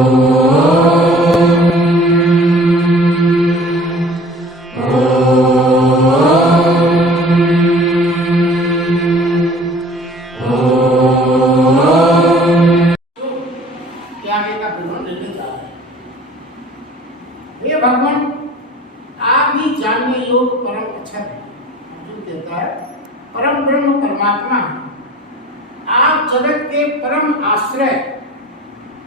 हे भगवान, आप ही जानने योग्य परम अक्षर है। अर्जुन कहता है परम ब्रह्म परमात्मा है, आप जगत के परम आश्रय,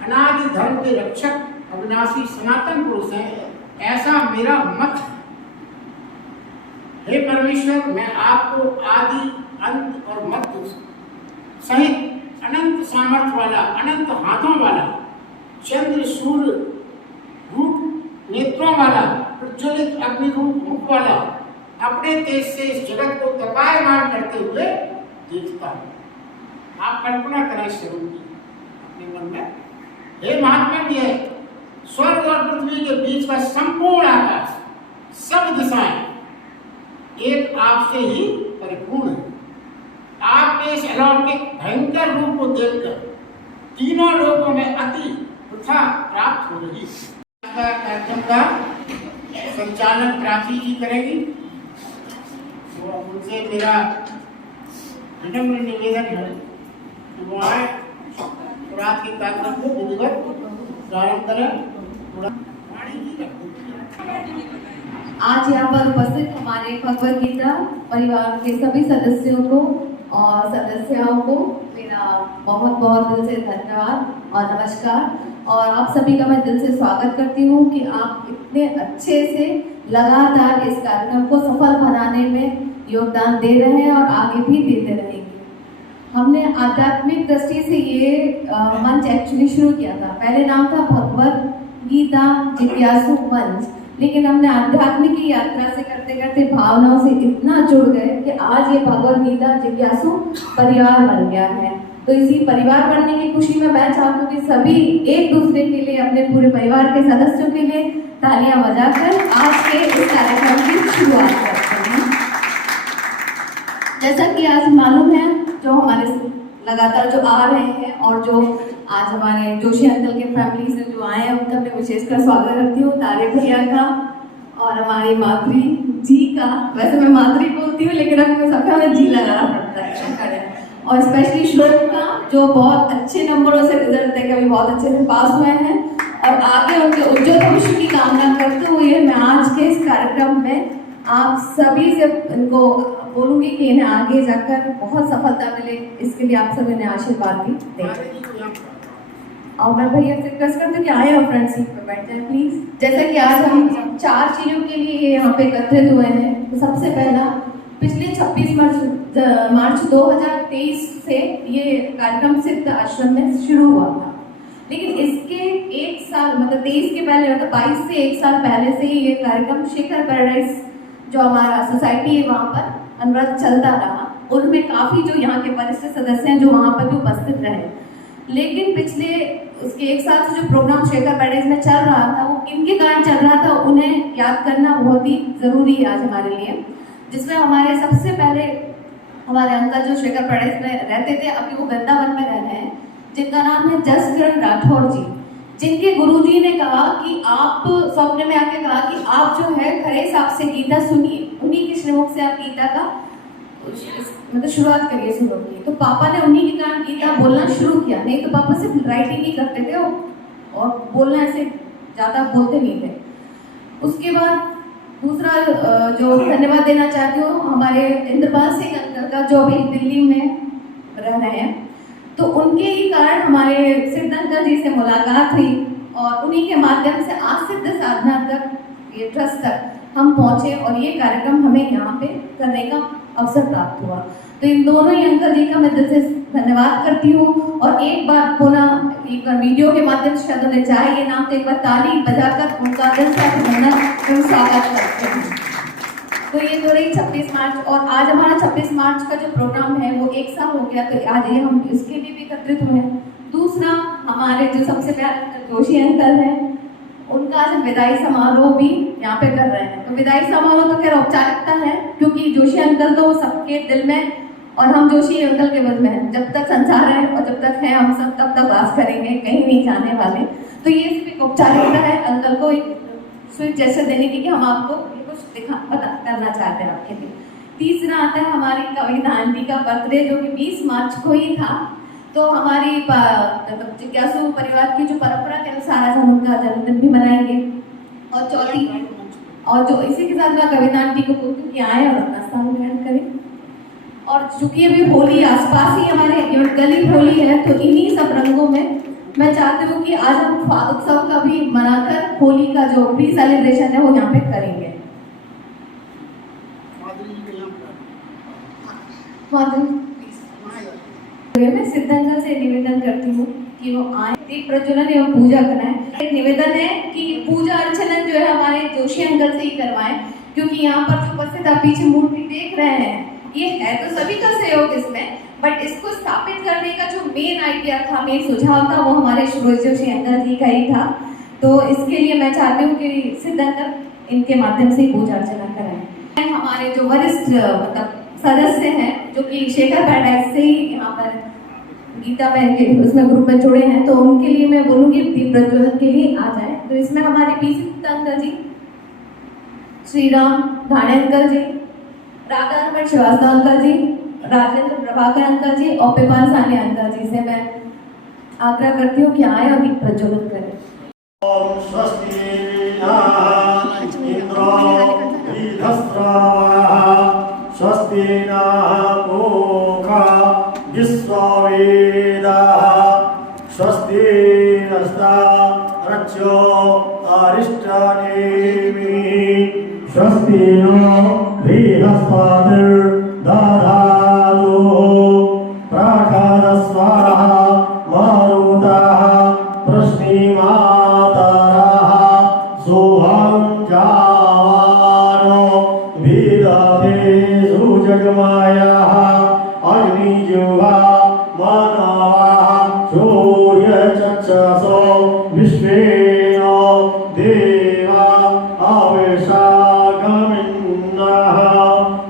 अनादि धर्म के रक्षक, अविनाशी सनातन पुरुष हैं, ऐसा मेरा मत है। हे परमेश्वर, मैं आपको आदि अंत और मध्य सहित अनंत सामर्थ्य वाला, अनंत हाथों वाला, चंद्र सूर्य रूप नेत्रों वाला, प्रज्वलित अग्नि रूप मुख वाला, अपने तेज से इस जगत को तपायमान करते हुए देखता हूँ। आप कल्पना करें स्वरूप की अपने मन में। हे महात्मा भी है, स्वर्ग और पृथ्वी के बीच का संपूर्ण आकाश, सब दिशाएं एक आपसे ही परिपूर्ण है। आपके इस अलौकिक भयंकर रूप को देखकर तीनों लोगों में अति प्रथा प्राप्त हो रही है। कार्यक्रम का संचालन प्राची जी करेगी। तो उनसे मेरा विनम्र निवेदन है कि वो आए और आज के कार्यक्रम को विधिवत प्रारंभ करें। आज यहाँ पर उपस्थित हमारे भगवद गीता परिवार के सभी सदस्यों को और सदस्याओं को मेरा बहुत बहुत दिल से धन्यवाद और नमस्कार। और आप सभी का मैं दिल से स्वागत करती हूँ कि आप इतने अच्छे से लगातार इस कार्यक्रम को सफल बनाने में योगदान दे रहे हैं और आगे भी देते रहेंगे। हमने आध्यात्मिक दृष्टि से ये मंच एक्चुअली शुरू किया था। पहले नाम था भगवद गीता जिज्ञासु मंच, लेकिन हमने आध्यात्मिक की यात्रा से करते करते भावनाओं से इतना जुड़ गए कि आज ये भगवद गीता जिज्ञासु परिवार बन गया है। तो इसी परिवार बनने की खुशी में मैं चाहती हूँ कि सभी एक दूसरे के लिए, अपने पूरे परिवार के सदस्यों के लिए तालियां बजाकर आज के इस कार्यक्रम की शुरुआत करते हैं। जैसा कि आज मालूम है, जो हमारे लगातार जो आ रहे हैं और जो आज हमारे जोशी अंकल के फैमिली से जो आए हैं, उनका मैं विशेषकर स्वागत करती हूँ। तारे भैया का और हमारी माधुरी जी का, वैसे मैं माधुरी बोलती हूँ लेकिन अब सबका हमें जी लगाना पड़ता है। और स्पेशली श्लोक का, जो बहुत अच्छे नंबरों से रिजल्ट देकर भी बहुत अच्छे से पास हुए हैं और आगे उनके उज्ज्वल भविष्य की कामना करते हुए मैं आज के इस कार्यक्रम में आप सभी से इनको बोलूंगी कि इन्हें आगे जाकर बहुत सफलता मिले, इसके लिए आप सभी ने आशीर्वाद भी दें। और मैं भैया से रिक्वेस्ट करती हूँ कि आए और फ्रंट सीट पर बैठ जाए प्लीज। जैसे कि आज हम 4 चीज़ों के लिए यहाँ पे एकत्रित हुए हैं। तो सबसे पहला, पिछले 26 मार्च 2023 से ये कार्यक्रम सिद्ध आश्रम में शुरू हुआ था, लेकिन इसके 1 साल मतलब 23 के पहले मतलब 22 से 1 साल पहले से ही ये कार्यक्रम शिखर पैराडाइज जो हमारा सोसाइटी है वहाँ पर अनवरत चलता रहा। उनमें काफ़ी जो यहाँ के वरिष्ठ सदस्य हैं जो वहाँ पर भी उपस्थित रहे, लेकिन पिछले उसके 1 साल से जो प्रोग्राम शेखर पैराडाइज में चल रहा था वो किनके कारण चल रहा था, उन्हें याद करना बहुत ही ज़रूरी है आज हमारे लिए। जिसमें हमारे सबसे पहले हमारे अंकल जो शेखर पैराडाइज में रहते थे, अभी वो वृंदावन में रह रहे हैं, जिनका नाम है जसकिरण राठौर जी, जिनके गुरुजी ने कहा कि आप स्वप्न में आके कहा कि आप जो है खरे हिसाब से गीता सुनिए, उन्हीं के श्रीमुख से आप गीता का मतलब शुरुआत करिए सुनो की। तो पापा ने उन्हीं के कारण गीता बोलना शुरू किया, नहीं तो पापा सिर्फ राइटिंग ही करते थे और बोलना ऐसे ज़्यादा बोलते नहीं थे। उसके बाद दूसरा जो धन्यवाद देना चाहती हूँ हमारे इंद्रपाल सिंह अंकल का, जो अभी दिल्ली में रह रहे हैं। तो उनके ही कारण हमारे सिद्ध अंकल जी से मुलाकात हुई और उन्हीं के माध्यम से आज सिद्ध साधना तक, ये ट्रस्ट तक हम पहुँचे और ये कार्यक्रम हमें यहाँ पे करने का अवसर प्राप्त हुआ। तो इन दोनों ही अंकल जी का मैं दिल से धन्यवाद करती हूँ। और एक बार पुनः एक बार वीडियो के माध्यम से शायद उन्हें चाहे ये नाम, तो एक बार ताली बजाकर उनका दिल से हम स्वागत करते हैं। तो ये तो रही 26 मार्च और आज हमारा 26 मार्च का जो प्रोग्राम है वो 1 साल हो गया, तो आज ये हम इसके लिए भी एकत्रित हुए हैं। दूसरा, हमारे जो सबसे प्यारे जोशी अंकल हैं, उनका आज विदाई समारोह भी यहाँ पे कर रहे हैं। तो विदाई समारोह तो खैर औपचारिकता है, क्योंकि जोशी अंकल तो सबके दिल में और हम जोशी अंकल के मन में हैं। जब तक संसार है और जब तक है हम सब तब तक वास करेंगे, कहीं नहीं जाने वाले। तो ये सिर्फ एक औपचारिकता है अंकल को एक स्वीट जेस्चर देने की कि हम आपको कुछ पता करना चाहते हैं आपके लिए। तीसरा आता है हमारी कविता आंटी का बर्थडे जो कि 20 मार्च को ही था। तो हमारी जिज्ञासु परिवार की जो परंपरा के अनुसार आज हम उनका जन्मदिन भी मनाएंगे। और चौथी और जो इसी के साथ मैं कविता आंटी को बोलती हूँ कि आए और अपना स्थान ग्रहण करें। और चूंकि अभी होली आसपास ही हमारे गली होली है तो इन्हीं सब रंगों में मैं चाहती हूँ कि आज हम उत्सव का भी मनाकर होली का जो प्री सेलिब्रेशन है वो यहाँ पे करेंगे। मैं सिद्धांत से निवेदन करती हूँ कि वो आए, दीप प्रज्वलन एवं पूजा कराएं। एक निवेदन है कि पूजा अर्चन जो है हमारे जोशी अंकल से ही करवाएं, क्योंकि यहाँ पर जो उपस्थित आप पीछे मूर्ति देख रहे हैं ये है तो सभी का सहयोग इसमें, बट इसको स्थापित करने का जो मेन आइडिया था, मेन सुझाव था, वो हमारे जोशी अंकल जी का ही था। तो इसके लिए मैं चाहती हूँ कि सिद्धांत इनके माध्यम से पूजा अर्चना कराएं। हमारे जो वरिष्ठ मतलब सदस्य हैं जो कि शेखर पैराडाइज से ही यहाँ पर गीता बहन के उसमें ग्रुप में जुड़े हैं, तो उनके लिए मैं बोलूँगी दीप प्रज्वलन के लिए आ जाए। तो इसमें हमारे पीसी अंकल जी, श्रीराम धाणे अंकल जी, राधा रमन श्रीवास्तव अंकल जी, राजेंद्र प्रभाकर अंकल जी और पेपाल साने अंकल जी से मैं आग्रह करती हूँ कि आए और दीप प्रज्वलन करें। ओम स्वस्ति स्वस्ति न पूषा विश्ववेदाः स्वस्ति नस्तारक्षो अरिष्टनेमिः स्वस्ति नो बृहस्पतिर्दधातु प्राकाशस्वाहा मारुतः प्रश्निमातरः सोहं जावानो विदधे सुजगमायः अग्निजुहा मानवः सूर्यचक्षुषो विश्वेनो देवा अविषागमिन्नः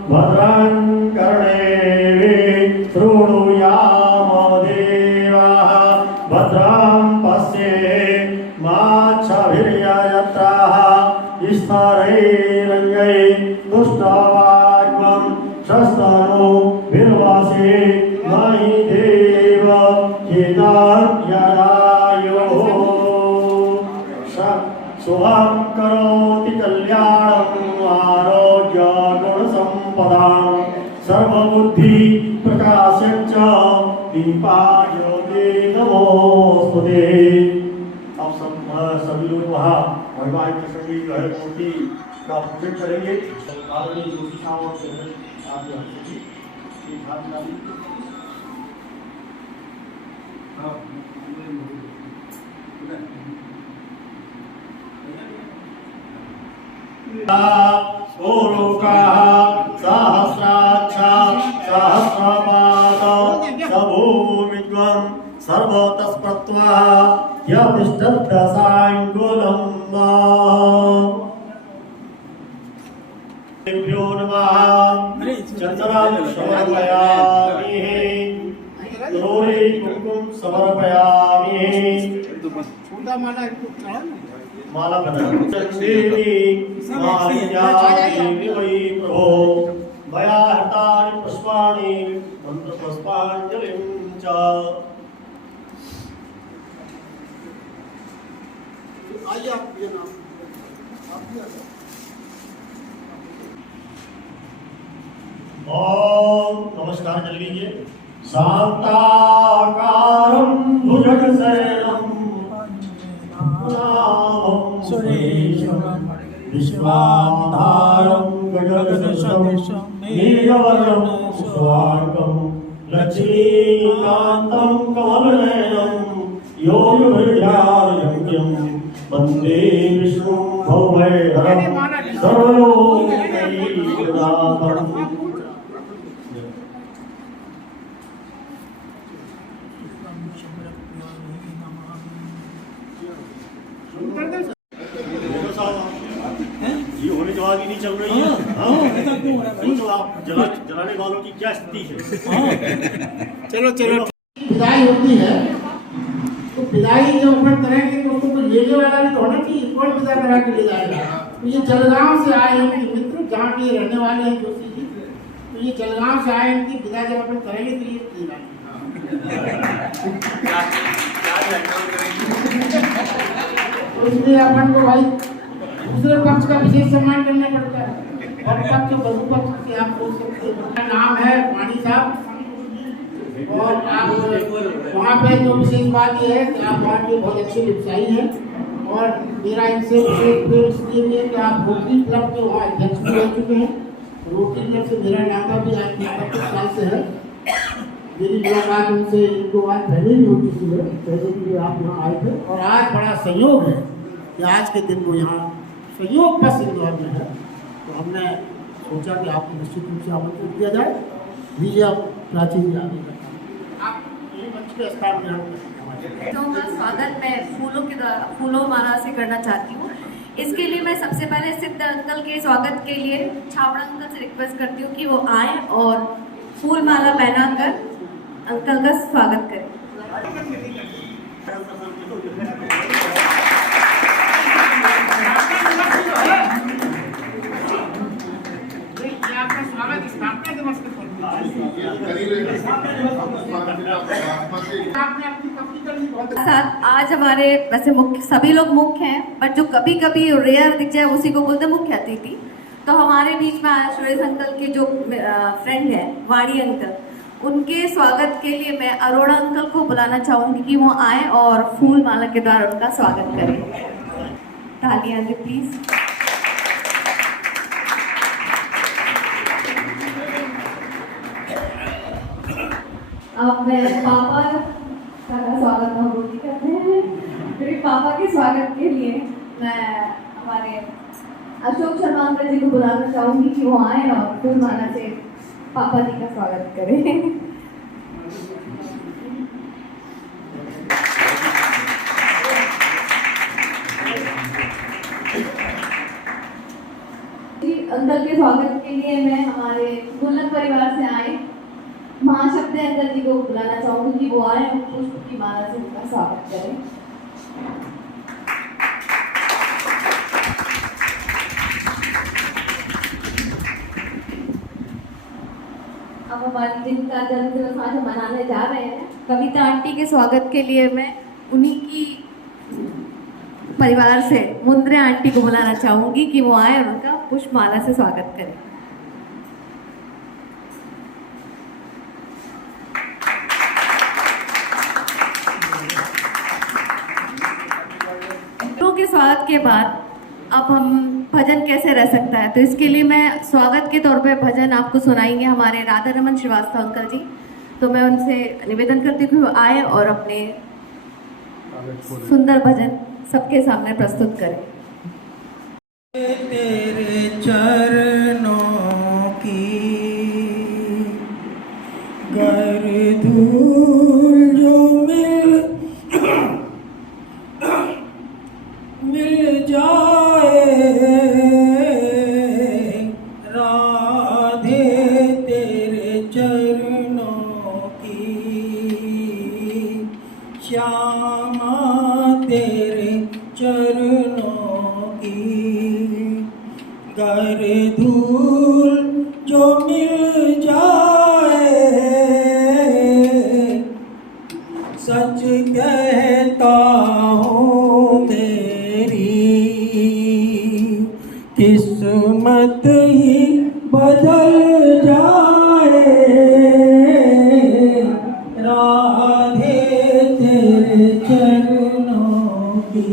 भद्रं कर्णेभिः शृणुयाम देवाः भद्रं पश्येमाच्छभिर्यजत्राः स्थैरङ्गैः तुष्टवाग्मं शस्तनो विर्वासे मयि देव हितार्यदायोः शुभं करोति कल्याणं आरोग्य गुणसम्पदां सर्वबुद्धि प्रकाशं च दीपाय नमोस्तुते। अब सभी लोग वहाँ भगवान कृष्ण की जो है मूर्ति का पूजन करेंगे। आदरणीय जोशी साहब और आप जो है सहस्रपाद सर्वतस्पत्वा यतिष्ठद्दशाङ्गुलं भ्यो नमः। चन्दनं समर्पयामि, गौरी कुमकुम समर्पयामि। माला बना देवी मायादेवी वै प्रभो मया हतानि पुष्पाणि मंत्रपुष्पाञ्जलिं च। आइए आप ये नाम ओम नमस्कार कर लीजिए। शांताकारं भुजगशयनं नामं सुरेशं विश्वाधारं गगनसदृशं नीलवर्णं शुभांगं लक्ष्मीकान्तं कमलनयनं योगभृत्यार्यं वन्दे विष्णुं भवभयहरं सर्वलोकैकनाथम्। ये होने जवाब ही नहीं चल रही है। तो आप जलाने वालों की क्या स्थिति है? चलो विदाई होती है तो विदाई जब अपन करेंगे तो उसको कौन विदा करा के ले जाएगा? तो ये जलगांव से आए हैं इनके मित्र, जहाँ के रहने वाले हैं जोशी जी, तो ये जलगांव से आए हैं, इनकी विदा जब अपन करेंगे तो ये तो इसलिए अपन को भाई दूसरे पक्ष का विशेष सम्मान करना पड़ता है, और पक्ष बहु पक्ष से आप बोल सकते हैं। मेरा नाम है वाणी साहब, और आप वहाँ पे जो विशेष बात ये है कि आप वहाँ के बहुत अच्छे व्यवसायी हैं, और मेरा इनसे विशेष प्रेम इसलिए भी है कि आप रोटरी क्लब के वहाँ अध्यक्ष भी रह चुके हैं। रोटरी क्लब से मेरा नाता भी आज 25 साल से है। मेरी मुलाकात उनसे 1-2 बार पहले भी हो चुकी है, पहले भी आप यहाँ आए थे, और आज बड़ा संयोग है कि आज के दिन वो यहाँ संयोग बस इंदौर में है, तो हमने सोचा कि आपको निश्चित रूप से आमंत्रित किया जाए। लीजिए आप प्राची जी आगे आप ये मंच के स्थान ग्रहण करें। तो का स्वागत मैं फूलों माला से करना चाहती हूँ। इसके लिए मैं सबसे पहले सिद्ध अंकल के स्वागत के लिए छावड़ा अंकल से रिक्वेस्ट करती हूँ कि वो आए और फूल माला पहनाकर अंकल का स्वागत करें। साथ आज हमारे वैसे मुख्य सभी लोग मुख्य हैं, बट जो कभी कभी रेयर दिख जाए उसी को बोलते हैं मुख्य अतिथि। तो हमारे बीच में आज सुरेश अंकल के जो फ्रेंड है वाणी अंकल, उनके स्वागत के लिए मैं अरोड़ा अंकल को बुलाना चाहूँगी कि वो आए और फूल माला के द्वारा उनका स्वागत करें। तालियां दे प्लीज। अब मेरे पापा का स्वागत हम लोग करते हैं। मेरे पापा के स्वागत के लिए मैं हमारे अशोक शर्मा अंकल जी को बुलाना चाहूँगी कि वो आए और फूल माला से पापा जी का स्वागत करें। अंकल के स्वागत के लिए मैं हमारे गुल्लक परिवार से आए महाशब्द अंकल जी को बुलाना चाहूँगी कि वो आए और पुष्प की माला से उनका स्वागत करें। अब हमारी जिनका जन्मदिवस आज हम मनाने जा रहे हैं, कविता आंटी के स्वागत के लिए मैं उन्हीं की परिवार से मुंद्रे आंटी को बुलाना चाहूँगी कि वो आए और उनका पुष्प माला से स्वागत करें। के स्वागत के बाद अब हम भजन कैसे रह सकता है, तो इसके लिए मैं स्वागत के तौर पे भजन आपको सुनाएंगे हमारे राधा रमन श्रीवास्तव अंकल जी। तो मैं उनसे निवेदन करती हूँ कि आए और अपने सुंदर भजन सबके सामने प्रस्तुत करें। तेरे चरणों की गर धूल जो मिल जाए राधे तेरे चरणों की, श्यामा तेरे चरणों की गर धूल जो मिल जाए, सच कहता हूँ मेरी किस्मत ही बदल जाए राधे तेरे चरणों की।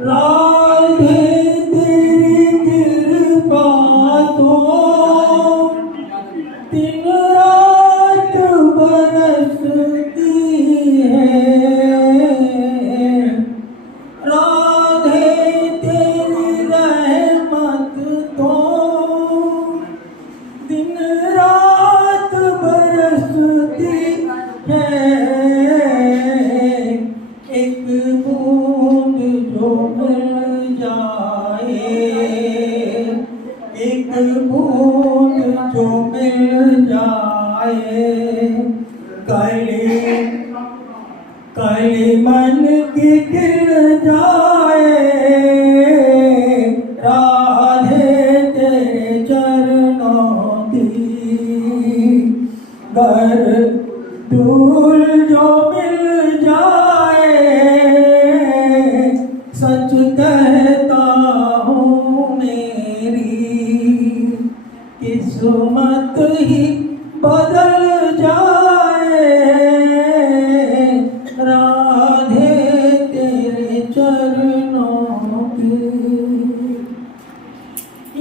राधे तेरी कृपा तो दिन रात बरसती है, राधे तेरी रहमत तो दिन रात बरसती है, एक बूंद जो मिल जाए, एक बूंद जो मिल जाए, गले कली मन की खिल जाए राधे तेरे चरणों की घर धूल जो मिल जाए सच कहता हूँ मेरी किस्मत ही बदल जाए राधे तेरे चरणों की।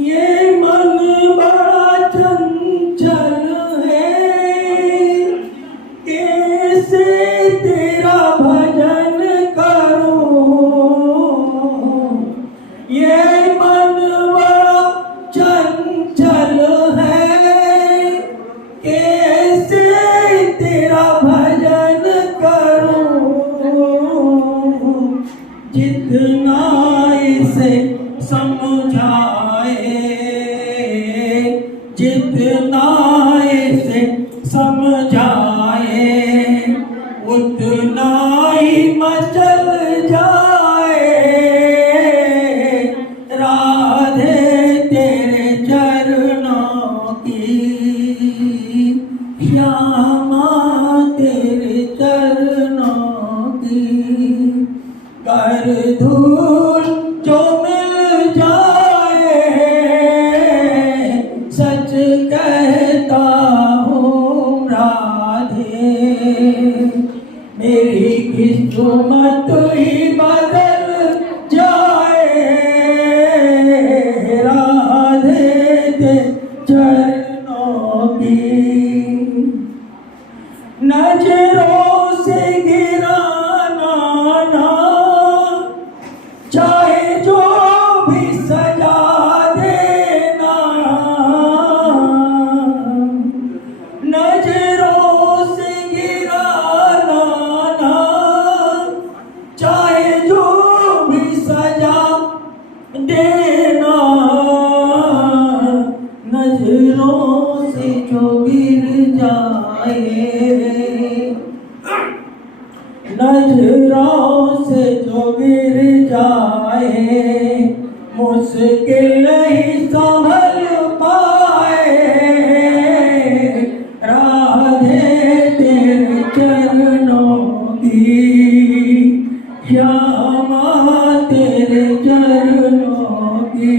ये मन बड़ा चंचल है कैसे तेरा भजन करूं। ये मन बड़ा चंचल है कैसे तेरा भजन करूं। जितना इसे समझाए जितना इसे समझाए उतना ही मचल जाए राधे तेरे चरणों की श्यामा तेरे चरणों की। कर धूल जो मिल जाए सच कहता हूँ राधे मेरी किस्मत ही बदल जाए राधे तेरे चरणों की। नजरों से गिराना ना चाहे जो भी सजा देना। नजरों से गिराना ना चाहे जो भी सजा देना। नजरों से जो गिर जाए नजरों से जो गिर जाए मुश्किल नहीं संभल पाए राधे तेरे चरणों की श्यामा तेरे चरणों की।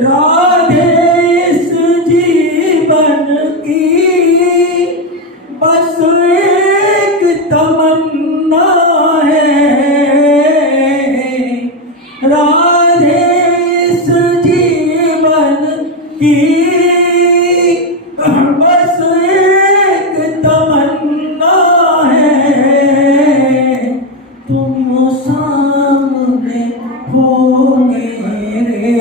राधे इस जीवन की बस एक तमन्ना है। राधे इस जीवन की बस एक तमन्ना है। तुम सामने हो मेरे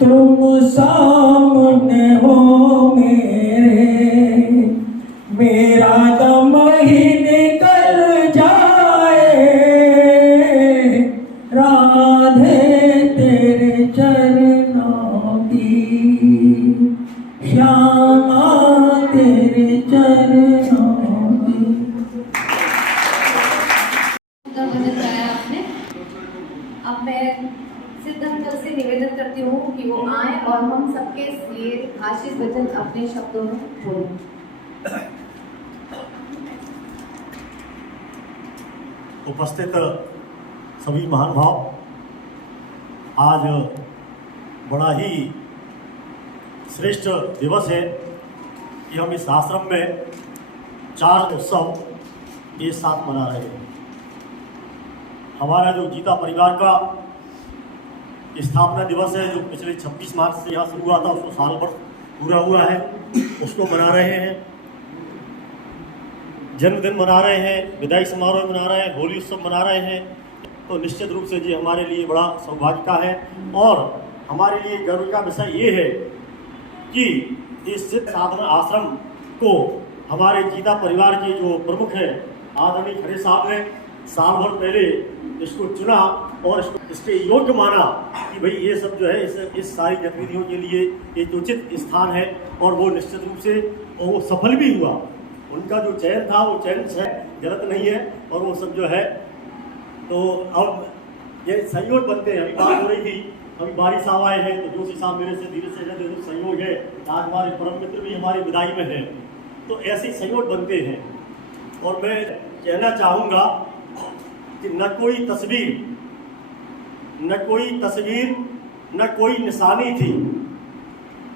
तुम सामने हो मेरा दम ही निकल जाए राधे तेरे चरणों की श्यामा तेरे चरणों की। का भजन गाया आपने। अब मैं सिद्ध अंकल से निवेदन करती हूँ कि वो आए और हम सबके लिए आशीष भजन अपने शब्दों में बोलें। उपस्थित सभी महानुभाव, आज बड़ा ही श्रेष्ठ दिवस है कि हम इस आश्रम में 4 उत्सव एक साथ मना रहे हैं। हमारा जो गीता परिवार का स्थापना दिवस है जो पिछले 26 मार्च से यहाँ शुरू हुआ था, उसको साल भर पूरा हुआ है, उसको मना रहे हैं। जन्मदिन मना रहे हैं, विदाई समारोह मना रहे हैं, होली उत्सव मना रहे हैं। तो निश्चित रूप से ये हमारे लिए बड़ा सौभाग्य का है और हमारे लिए गर्व का विषय ये है कि इस सिद्ध साधना आश्रम को हमारे गीता परिवार के जो प्रमुख हैं आदरणीय खरे साहब ने साल भर पहले इसको चुना और इसके योग्य माना कि भाई ये सब जो है इस सारी गतिविधियों के लिए एक उचित स्थान है और वो निश्चित रूप से वो सफल भी हुआ। उनका जो चयन था वो चयन है गलत नहीं है, और वो सब जो है तो अब ये सहयोग बनते हैं। अभी बात हो रही थी, अभी बारिश आए हैं तो जोशी साहब मेरे से धीरे से जो सहयोग है, आज हमारे परम मित्र भी हमारी विदाई में है, तो ऐसे सहयोग बनते हैं। और मैं कहना चाहूँगा कि न कोई तस्वीर, न कोई निशानी थी,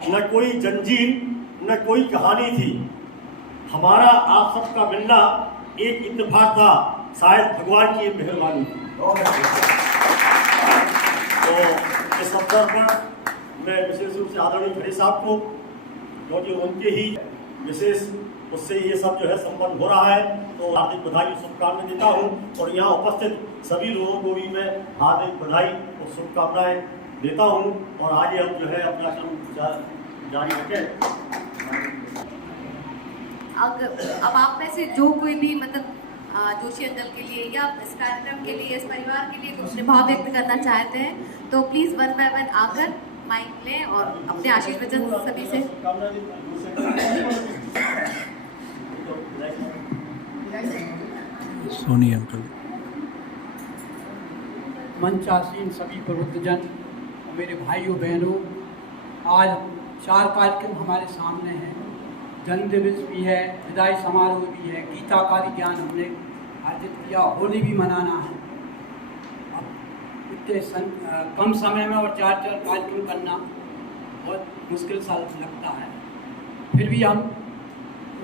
न कोई जंजीर, न कोई कहानी थी। हमारा आप सबका मिलना एक इत्तेफाक था, शायद भगवान की मेहरबानी थी। तो इस अवसर पर मैं विशेष रूप से आदरणीय खड़े साहब को, क्योंकि उनके ही विशेष उससे ये सब जो है संपन्न हो रहा है, तो हार्दिक बधाई और शुभकामनाएं देता हूँ। और यहाँ उपस्थित सभी लोगों को भी मैं हार्दिक बधाई और शुभकामनाएं देता हूँ। और आगे हम जो है अपना काम जारी रखें। अब आप में से जो कोई भी मतलब जोशी अंकल के लिए या इस कार्यक्रम के लिए, इस परिवार के लिए कुछ भाव व्यक्त करना चाहते हैं तो प्लीज वन बाय वन आकर माइक लें और अपने आशीष वचन सभी से। सोनी अंकल। मंचासीन सभी प्रबुद्धजन और मेरे भाइयों बहनों, आज 4 कार्यक्रम हमारे सामने हैं। जन्म दिवस भी है, विदाई समारोह भी है, गीता का भी ज्ञान हमने आयोजित किया, होली भी मनाना है। अब इतने कम समय में और 4 कार्यक्रम करना बहुत मुश्किल सा लगता है, फिर भी हम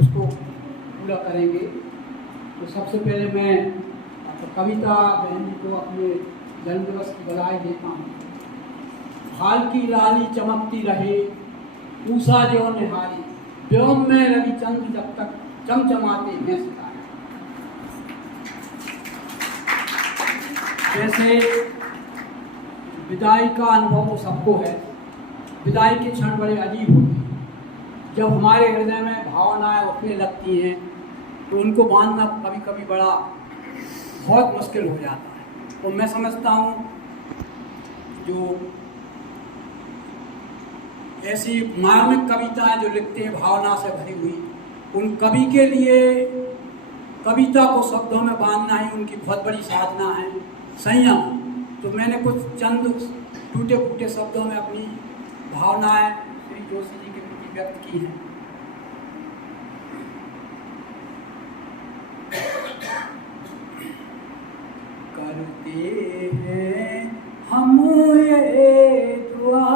उसको पूरा करेंगे। तो सबसे पहले मैं कविता बहन जी को अपने जन्मदिवस की बधाई देता हूँ। हाल की लाली चमकती रहे, पूसा जो निहारी, व्योम में रविचंद्र जब तक चमचमाते हैं सितारे। जैसे विदाई का अनुभव तो सबको है, विदाई के क्षण बड़े अजीब होते हैं। जब हमारे हृदय में भावनाएं उठने लगती हैं तो उनको बांधना कभी कभी बड़ा बहुत मुश्किल हो जाता है। तो मैं समझता हूँ जो ऐसी मार्मिक कविताएं जो लिखते हैं भावना से भरी हुई, उन कवि के लिए कविता को शब्दों में बांधना ही उनकी बहुत बड़ी साधना है, संयम। तो मैंने कुछ चंद टूटे फूटे शब्दों में अपनी भावनाएं श्री जोशी जी के प्रति व्यक्त की हैं। करते हैं हम ये दुआ,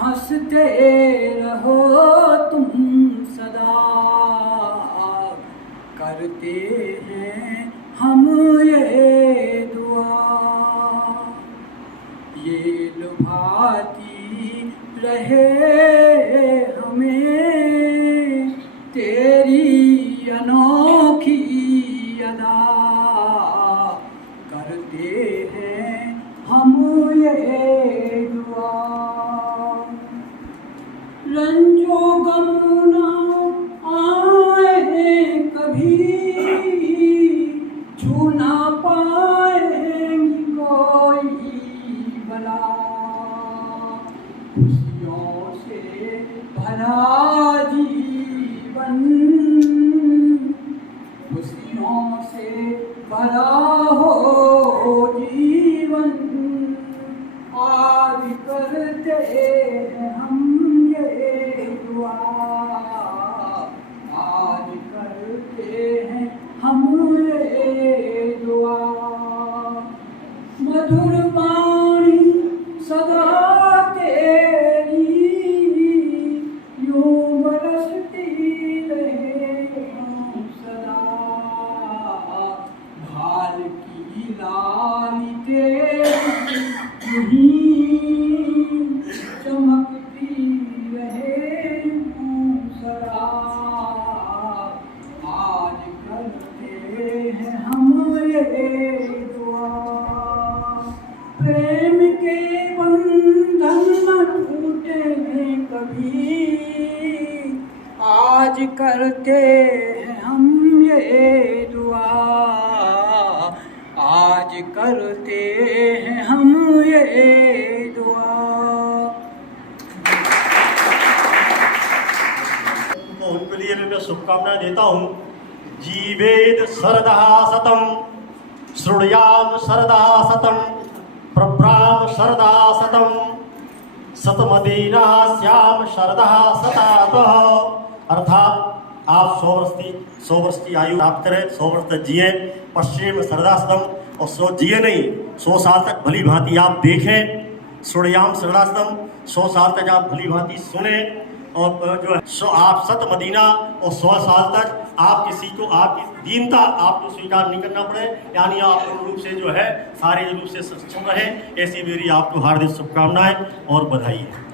हंसते रहो तुम सदा। करते हैं हम ये दुआ, ये लुभाती रहे हमें तेरी अनोखी अदा। करते हैं हम ये दुआ, रंजो गम ना आए कभी, छू ना पाएंगी कोई बला। खुशियों से भरा जीवन, खुशियों से भरा हो जीवन, आज करते हैं हम ये दुआ, आज करते हैं हम ये दुआ। मधुर वाणी सदा तेरी, यूं बरसती रहे सदा। भाल की लाली तेरी चमकती रहे सदा। आज करते हैं हम ये दुआ, प्रेम के बंधन न टूटे कभी। आज करते हैं हम ये दुआ, आज करते हैं हम ये दुआ। तो उनके लिए भी मैं शुभकामनाएं देता हूँ। जीवेद शरदः शतम, श्रुणयाम शरदः शतम, प्रभ्राम शरदः शतम, शतमदीना श्याम शरदः शतातः। अर्थात आप 100 वर्ष की आयु प्राप्त करें, 100 वर्ष तक जिए, पश्चिम शरदः शतम, और 100 जिए नहीं, 100 साल तक भली भांति आप देखें। श्रुणयाम शरदः शतम, 100 साल तक आप भली भांति सुने, और जो है आप सत मदीना, और 100 साल तक आप किसी को आपकी दीनता आपको स्वीकार नहीं करना पड़े, यानी आप पूर्ण रूप से जो है सारे रूप से सक्षम रहे। ऐसी मेरी आपको हार्दिक शुभकामनाएं और बधाई है।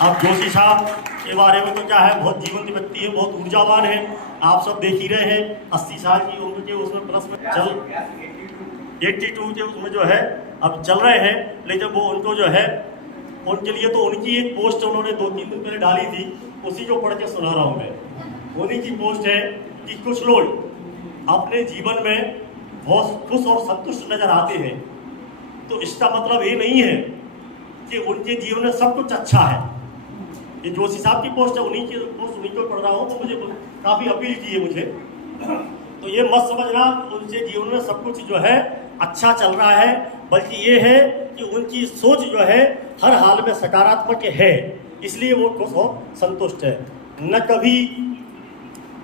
अब जोशी साहब के बारे में तो क्या है, बहुत जीवंत व्यक्ति है, बहुत ऊर्जावान है, आप सब देख ही रहे हैं। 80 साल की उम्र के उसमें प्लस में चल 82 के उसमें जो है अब चल रहे हैं। लेकिन वो उनको जो है उनके लिए तो उनकी एक पोस्ट उन्होंने 2-3 दिन पहले डाली थी, उसी को पढ़ के सुना रहा हूँ मैं। उन्हीं की पोस्ट है कि कुछ लोग अपने जीवन में बहुत खुश और संतुष्ट नजर आते हैं, तो इसका मतलब ये नहीं है कि उनके जीवन में सब कुछ अच्छा है। ये जोशी साहब की पोस्ट है, उन्हीं की पोस्ट उन्हीं को पढ़ रहा हूँ, तो मुझे काफ़ी अपील की है मुझे। तो ये मत समझना उनके जीवन में सब कुछ जो है अच्छा चल रहा है, बल्कि ये है कि उनकी सोच जो है हर हाल में सकारात्मक है, इसलिए वो खुश और संतुष्ट है। न कभी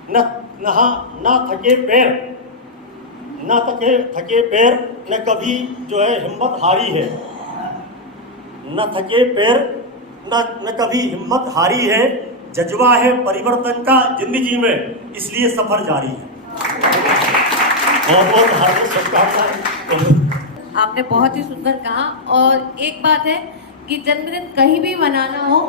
न थके पैर, न थके पैर, न कभी जो है हिम्मत हारी है। न थके पैर, न कभी हिम्मत हारी है, जज्बा है परिवर्तन का जिंदगी में, इसलिए सफर जारी है। बहुत हार्दिक शुभकामनाएं। आपने बहुत ही सुंदर कहा। और एक बात है कि जन्मदिन कहीं भी मनाना हो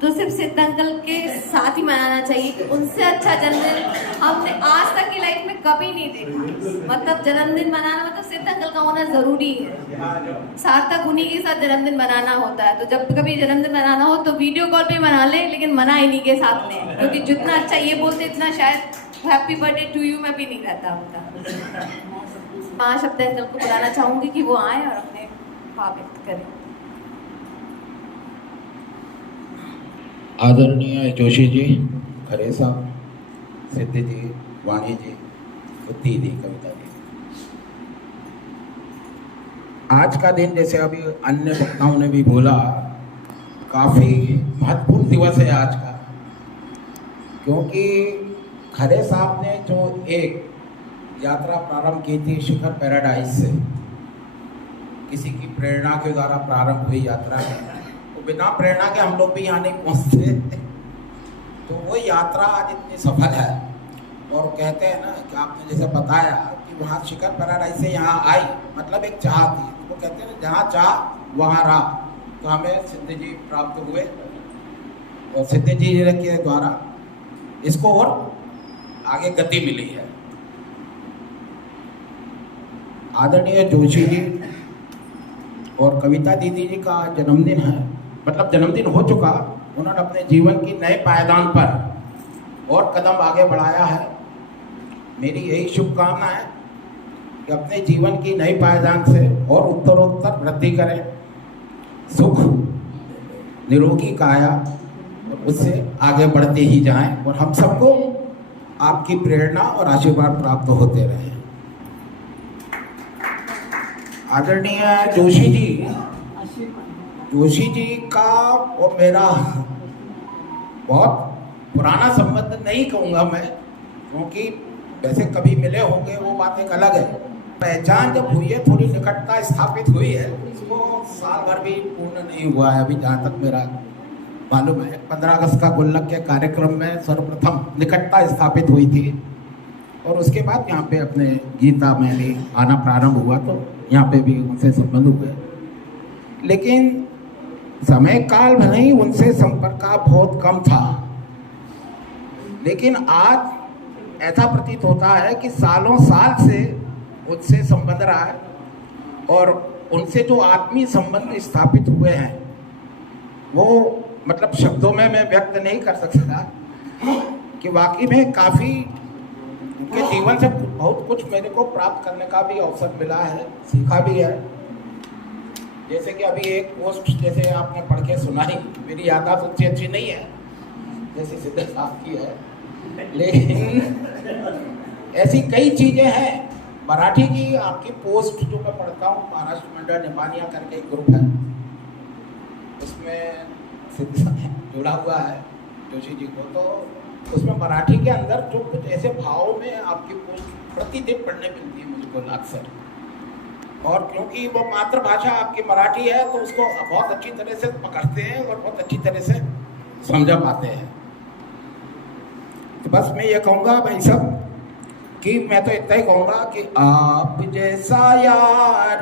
तो सिर्फ सिद्ध अंकल के साथ ही मनाना चाहिए, कि उनसे अच्छा जन्मदिन हमने आज तक की लाइफ में कभी नहीं देखा। मतलब जन्मदिन मनाना मतलब सिद्ध अंकल का होना जरूरी है, सार्थक उन्हीं के साथ जन्मदिन मनाना होता है। तो जब कभी जन्मदिन मनाना हो तो वीडियो कॉल पे मना ले, लेकिन मना इन्हीं के साथ में, क्योंकि जितना अच्छा ये बोलते इतना शायद हैप्पी बर्थडे टू यू में भी नहीं रहता उनका। महाशब्द अंकल को बुलाना चाहूंगी कि वो आए और अपने भाव व्यक्त करें। आदरणीय जोशी जी, खरे साहब, सिद्ध जी, वाणी जी, बुद्धि जी, कविता जी, आज का दिन जैसे अभी अन्य वक्ताओं ने भी बोला, काफ़ी महत्वपूर्ण दिवस है आज का, क्योंकि खरे साहब ने जो एक यात्रा प्रारंभ की थी शिखर पैराडाइज से, किसी की प्रेरणा के द्वारा प्रारंभ हुई यात्रा है, तो बिना प्रेरणा के हम लोग भी यहाँ नहीं पहुँचते। तो वो यात्रा आज इतनी सफल है, और कहते हैं ना कि आपने जैसे बताया कि वहाँ शिखर पैराडाइज से यहाँ आई, मतलब एक चाह थी। वो कहते हैं ना, जहाँ चाह वहाँ राह। तो हमें सिद्ध जी प्राप्त हुए, और सिद्ध जी के द्वारा इसको और आगे गति मिली है। आदरणीय जोशी जी और कविता दीदी जी का जन्मदिन है, मतलब जन्मदिन हो चुका, उन्होंने अपने जीवन की नए पायदान पर और कदम आगे बढ़ाया है। मेरी यही शुभकामना है कि अपने जीवन की नई पायदान से और उत्तरोत्तर वृद्धि करें, सुख निरोगी काया, और उससे आगे बढ़ते ही जाएं, और हम सबको आपकी प्रेरणा और आशीर्वाद प्राप्त होते रहें। आदरणीय जोशी जी का और मेरा बहुत पुराना संबंध नहीं कहूँगा मैं, क्योंकि वैसे कभी मिले होंगे वो बात एक अलग है। पहचान जब हुई है, थोड़ी निकटता स्थापित हुई है, इसको साल भर भी पूर्ण नहीं हुआ है अभी, जहाँ तक मेरा मालूम है। 15 अगस्त का गुल्लक के कार्यक्रम में सर्वप्रथम निकटता स्थापित हुई थी, और उसके बाद यहाँ पे अपने गीता में भी आना प्रारंभ हुआ, तो यहाँ पे भी उनसे संबंध हुए। लेकिन समय काल में ही उनसे संपर्क का बहुत कम था, लेकिन आज ऐसा प्रतीत होता है कि सालों साल से उनसे संबंध रहा है, और उनसे जो आत्मीय संबंध स्थापित हुए हैं वो मतलब शब्दों में मैं व्यक्त नहीं कर सकता कि वाकई में काफ़ी उनके जीवन से बहुत कुछ मेरे को प्राप्त करने का भी अवसर मिला है, सीखा भी है। जैसे कि अभी एक पोस्ट जैसे आपने पढ़ के सुनाई, मेरी याददाश्त उतनी अच्छी नहीं है जैसे सिद्ध साहब की है, लेकिन ऐसी कई चीज़ें हैं। मराठी की आपकी पोस्ट जो मैं पढ़ता हूँ, महाराष्ट्र मंडल निपानिया करके एक ग्रुप है, उसमें सिद्ध जुड़ा हुआ है जोशी जी को, तो उसमें मराठी के अंदर जो कुछ ऐसे भाव में आपकी पोस्ट प्रतिदिन पढ़ने मिलती है मुझको अक्सर। और क्योंकि वो मातृभाषा आपकी मराठी है तो उसको बहुत अच्छी तरह से पकड़ते हैं और बहुत अच्छी तरह से समझा पाते हैं। तो बस मैं ये कहूँगा भाई सब कि मैं तो इतना ही कहूँगा कि आप जैसा यार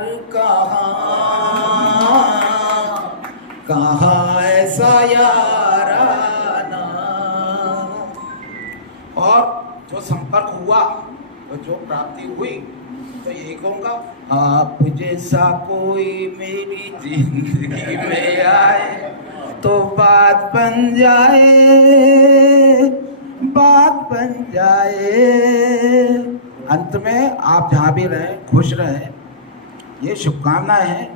कहाँ ऐसा याराना। और जो संपर्क हुआ तो जो प्राप्ति हुई तो यही कहूँगा, आप जैसा कोई मेरी जिंदगी में आए तो बात बन जाए, बात बन जाए। अंत में आप जहाँ भी रहें खुश रहें, ये शुभकामनाएं हैं।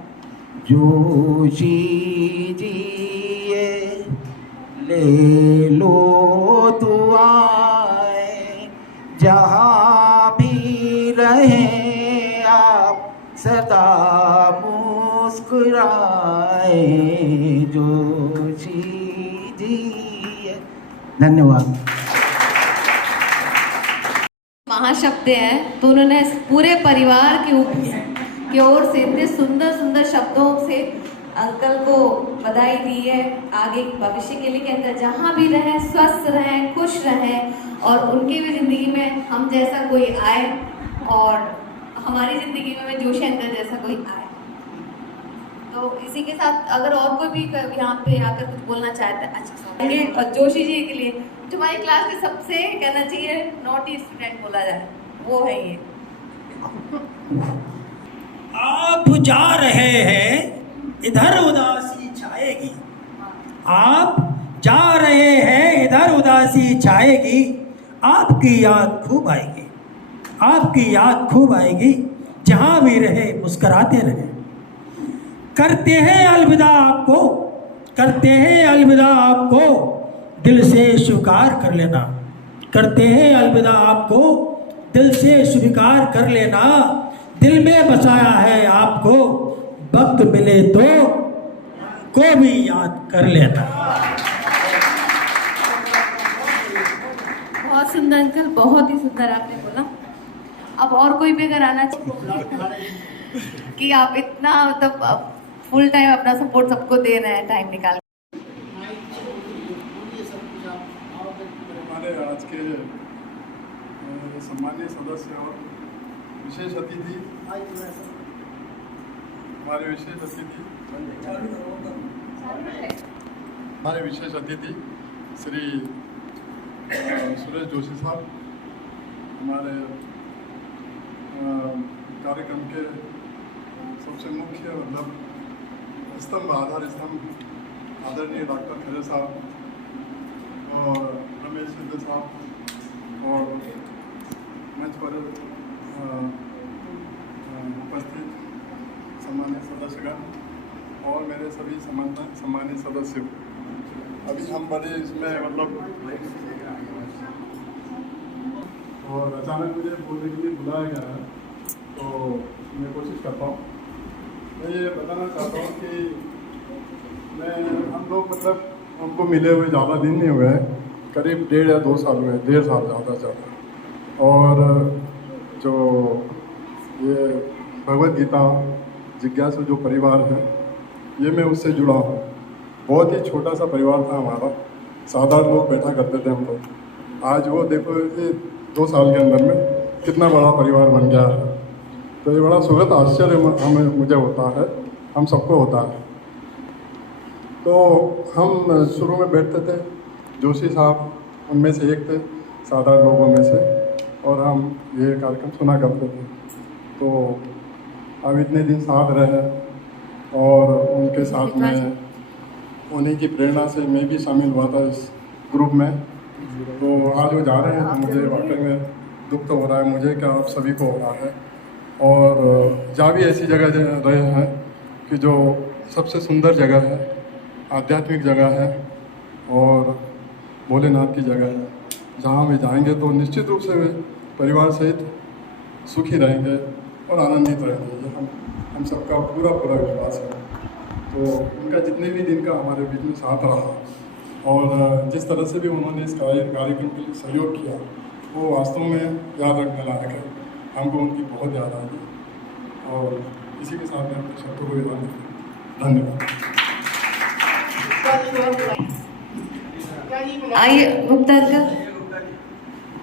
जोशी जी ये ले लो दुआएं, जहाँ भी रहें आप सदा मुस्कुराए। जोशी जी ये। धन्यवाद। महाशब्द हैं तो उन्होंने पूरे परिवार की ओर से इतने सुंदर सुंदर शब्दों से अंकल को बधाई दी है। आगे भविष्य के लिए कहते हैं जहाँ भी रहें स्वस्थ रहें, खुश रहें और उनकी भी ज़िंदगी में हम जैसा कोई आए और हमारी ज़िंदगी में जोशी अंकल जैसा कोई आए। तो इसी के साथ अगर और कोई भी यहाँ पे आकर कुछ बोलना चाहता है अच्छा और जोशी जी के लिए जो हमारी क्लास के सबसे कहना चाहिए नॉटी स्टूडेंट बोला जाए वो है ये। आप जा रहे हैं इधर उदासी छाएगी, आप जा रहे हैं इधर उदासी छाएगी, आपकी याद खूब आएगी, आपकी याद खूब आएगी, जहाँ भी रहे मुस्कुराते रहे। करते हैं अलविदा आपको, करते हैं अलविदा आपको, दिल से स्वीकार कर लेना। करते हैं अलविदा आपको, दिल से स्वीकार कर लेना। दिल में बसाया है आपको, वक्त मिले तो को भी याद कर लेना। बहुत सुंदर अंकल, बहुत ही सुंदर आपने बोला। अब और कोई भी अगर आना चाहिए कि आप इतना मतलब फुल टाइम अपना सपोर्ट सबको दे रहे हैं टाइम निकाल। हमारे आज के सम्मानीय सदस्य और विशेष अतिथि, हमारे विशेष अतिथि श्री सुरेश जोशी साहब, हमारे कार्यक्रम के सबसे मुख्य मतलब स्तंभ, आधार स्तंभ आदरणीय डॉक्टर खरे साहब और रमेश सिद्धू साहब और मंच पर उपस्थित सम्मानित सदस्यगण और मेरे सभी सम्मानित सदस्य। अभी हम बड़े इसमें मतलब और अचानक मुझे बोलने के लिए बुलाया गया है तो मैं कोशिश करता हूँ। मैं ये बताना चाहता हूँ कि हम लोग मतलब हमको मिले हुए ज़्यादा दिन नहीं हुए हैं, करीब 1.5 या 2 साल हुए, 1.5 साल ज़्यादा। और जो ये भगवद गीता जिज्ञासु जो परिवार है, ये मैं उससे जुड़ा हूँ। बहुत ही छोटा सा परिवार था हमारा, साधारण लोग बैठा करते थे हम लोग। आज वो देखो ये 2 साल के अंदर में कितना बड़ा परिवार बन गया है। तो ये बड़ा सुखद आश्चर्य मुझे होता है, हम सबको होता है। तो हम शुरू में बैठते थे, जोशी साहब उनमें से एक थे, साधारण लोगों में से, और हम ये कार्यक्रम सुना करते थे। तो अब इतने दिन साथ रहे और उनके साथ में उन्हीं की प्रेरणा से मैं भी शामिल हुआ था इस ग्रुप में। तो आज वो जा रहे हैं तो मुझे वाकई में दुख तो हो रहा है, मुझे क्या आप सभी को हो रहा है। और जा भी ऐसी जगह रहे हैं कि जो सबसे सुंदर जगह है, आध्यात्मिक जगह है और भोलेनाथ की जगह है, जहाँ भी जाएंगे तो निश्चित रूप से वे परिवार सहित सुखी रहेंगे और आनंदित रहेंगे। ये हम सबका पूरा विश्वास है। तो उनका जितने भी दिन का हमारे बीच में साथ रहा और जिस तरह से भी उन्होंने इस कार्यक्रम के लिए सहयोग किया, वो वास्तव में याद रखने लायक है। हमको उनकी बहुत याद आएगी। और इसी के साथ मैं अपने शब्दों को विराम देता हूँ। धन्यवाद। आइए गुप्ता अंकल।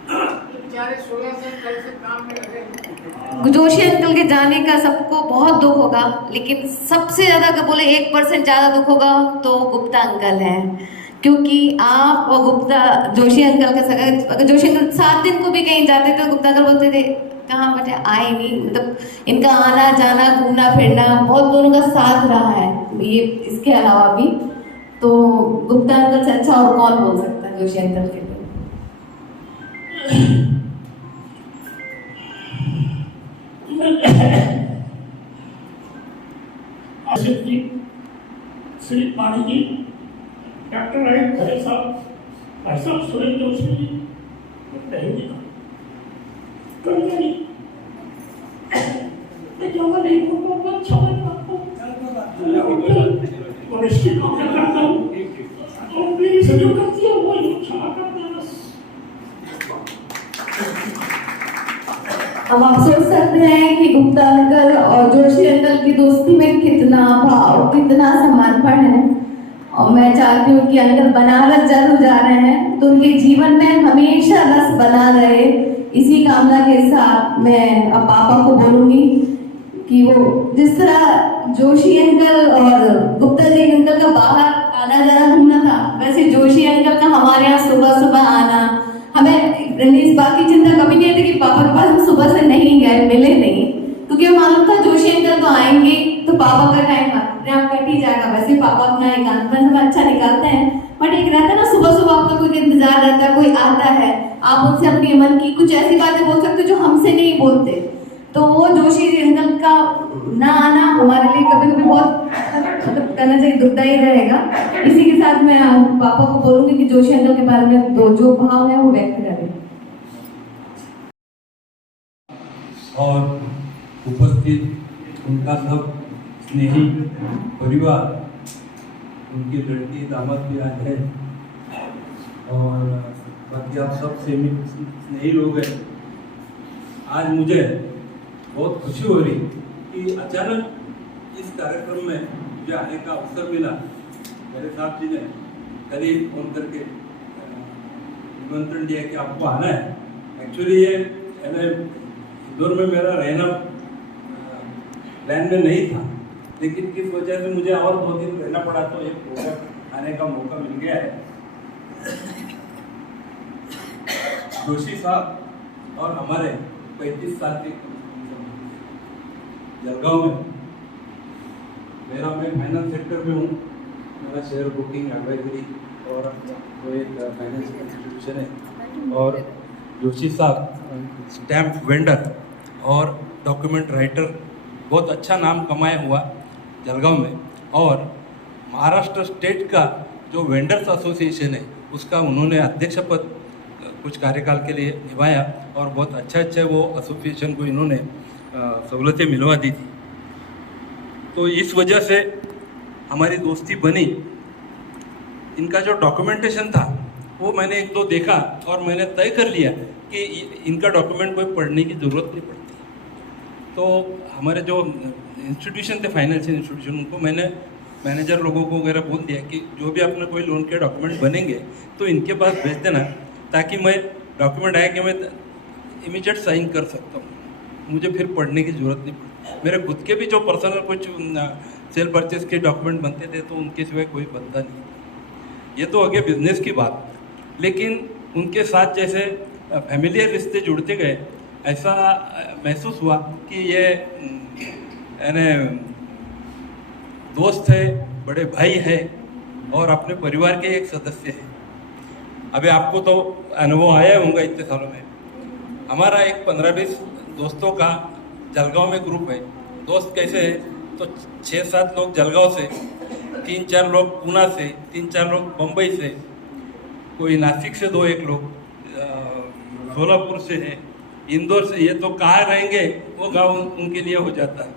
बेचारे 16 से कल से काम में लगे हैं। जोशी अंकल के जाने का सबको बहुत दुख होगा, लेकिन सबसे ज्यादा अगर बोले 1% ज्यादा दुख होगा तो गुप्ता अंकल हैं, क्योंकि आप और गुप्ता जोशी अंकल का सगा। अगर जोशी अंकल 7 दिन को भी कहीं जाते थे तो गुप्ता अंकल बोलते थे कहाँ बेटे आए नहीं। मतलब इनका आना जाना घूमना फिरना बहुत दोनों का साथ रहा है, ये इसके अलावा भी। तो गुप्ता अंकल से अच्छा और कौन बोल सकता है जोशी अंकल के लिए। आसिफ जी, श्री पाणी जी, डॉक्टर राइट खरे साहब, भाई साहब सुरेंद्र जोशी जी, नहीं और इसकी कामना करता हूँ और मेरी से जो करती है वो क्षमा कर देना। अब आप सोच सकते हैं कि गुप्ता अंकल और जोशी अंकल की दोस्ती में कितना भाव, कितना समर्पण है। और मैं चाहती हूँ कि अंकल बनारस जरूर जा रहे हैं तो उनके जीवन में हमेशा रस बना रहे। इसी कामना के साथ मैं अब पापा को बोलूंगी कि वो जिस तरह जोशी अंकल और गुप्ता जी अंकल का बाहर आना जाना घूमना था, वैसे जोशी अंकल का हमारे यहाँ सुबह सुबह आना, हमें इस बात की चिंता कभी नहीं थी कि पापा के पास हम सुबह से नहीं गए, मिले नहीं, क्योंकि मालूम था जोशी अंकल तो आएंगे तो पापा का टाइम अपने आप कट ही जाएगा। वैसे पापा अपना एकांतवन में अच्छा निकालते हैं, बट एक रहता है ना सुबह सुबह आपका कोई इंतजार रहता है, कोई आता है, आप उनसे अपने मन की कुछ ऐसी बातें बोल सकते हो जो हमसे नहीं बोलते। तो वो जोशी अंकल का ना आना हमारे लिए कभी कभी बहुत कहना चाहिए दुखदायी रहेगा। इसी के साथ मैं पापा को बोलूंगी कि जोशी अंकल के बारे में जो भाव है वो व्यक्त करें। और उपस्थित उनका सब स्नेही परिवार, उनकी लड़की दामाद भी आज है और बाकी आप सब स्नेही लोग हैं। आज मुझे बहुत खुशी हो रही कि अचानक इस कार्यक्रम में मुझे आने का अवसर मिला। मेरे साहब जी ने कल ही फोन करके निमंत्रण दिया कि आपको आना है। एक्चुअली ये इंदौर में मेरा रहना प्लान में नहीं था, लेकिन किस वजह से मुझे और 2 दिन रहना पड़ा तो एक प्रोग्राम आने का मौका मिल गया है। जोशी साहब और हमारे 35 साल के जलगांव में मैं फाइनेंस सेक्टर में हूँ। मेरा शेयर बुकिंग एडवाइजरी और वो एक फाइनेंस इंस्टीट्यूशन है। और जोशी साहब स्टैम्प वेंडर और डॉक्यूमेंट राइटर, बहुत अच्छा नाम कमाया हुआ जलगांव में। और महाराष्ट्र स्टेट का जो वेंडर्स एसोसिएशन है उसका उन्होंने अध्यक्ष पद कुछ कार्यकाल के लिए निभाया और बहुत अच्छे वो एसोसिएशन को इन्होंने सहूलतें मिलवा दी थी। तो इस वजह से हमारी दोस्ती बनी। इनका जो डॉक्यूमेंटेशन था वो मैंने 1-2 देखा और मैंने तय कर लिया कि इनका डॉक्यूमेंट कोई पढ़ने की ज़रूरत नहीं पड़ती। तो हमारे जो इंस्टीट्यूशन थे, फाइनेंशियल इंस्टीट्यूशन, उनको मैंने मैनेजर लोगों को वगैरह बोल दिया कि जो भी अपने कोई लोन के डॉक्यूमेंट बनेंगे तो इनके पास भेज देना, ताकि मैं डॉक्यूमेंट आया कि मैं इमीडिएट साइन कर सकता हूँ, मुझे फिर पढ़ने की ज़रूरत नहीं पड़ती। मेरे खुद के भी जो पर्सनल कुछ सेल परचेज के डॉक्यूमेंट बनते थे तो उनके सिवाय कोई बनता नहीं। ये तो आगे बिजनेस की बात, लेकिन उनके साथ जैसे फैमिलियर रिश्ते जुड़ते गए, ऐसा महसूस हुआ कि ये यानी दोस्त है, बड़े भाई है और अपने परिवार के एक सदस्य हैं। अभी आपको तो अनुभव आया होगा इतने सालों में। हमारा एक 15-20 दोस्तों का जलगांव में ग्रुप है। दोस्त कैसे है तो 6-7 लोग जलगांव से, 3-4 लोग पूना से, 3-4 लोग बम्बई से, कोई नासिक से 2-1 लोग, सोलापुर से हैं, इंदौर से, ये तो कहाँ रहेंगे वो गांव उनके लिए हो जाता है।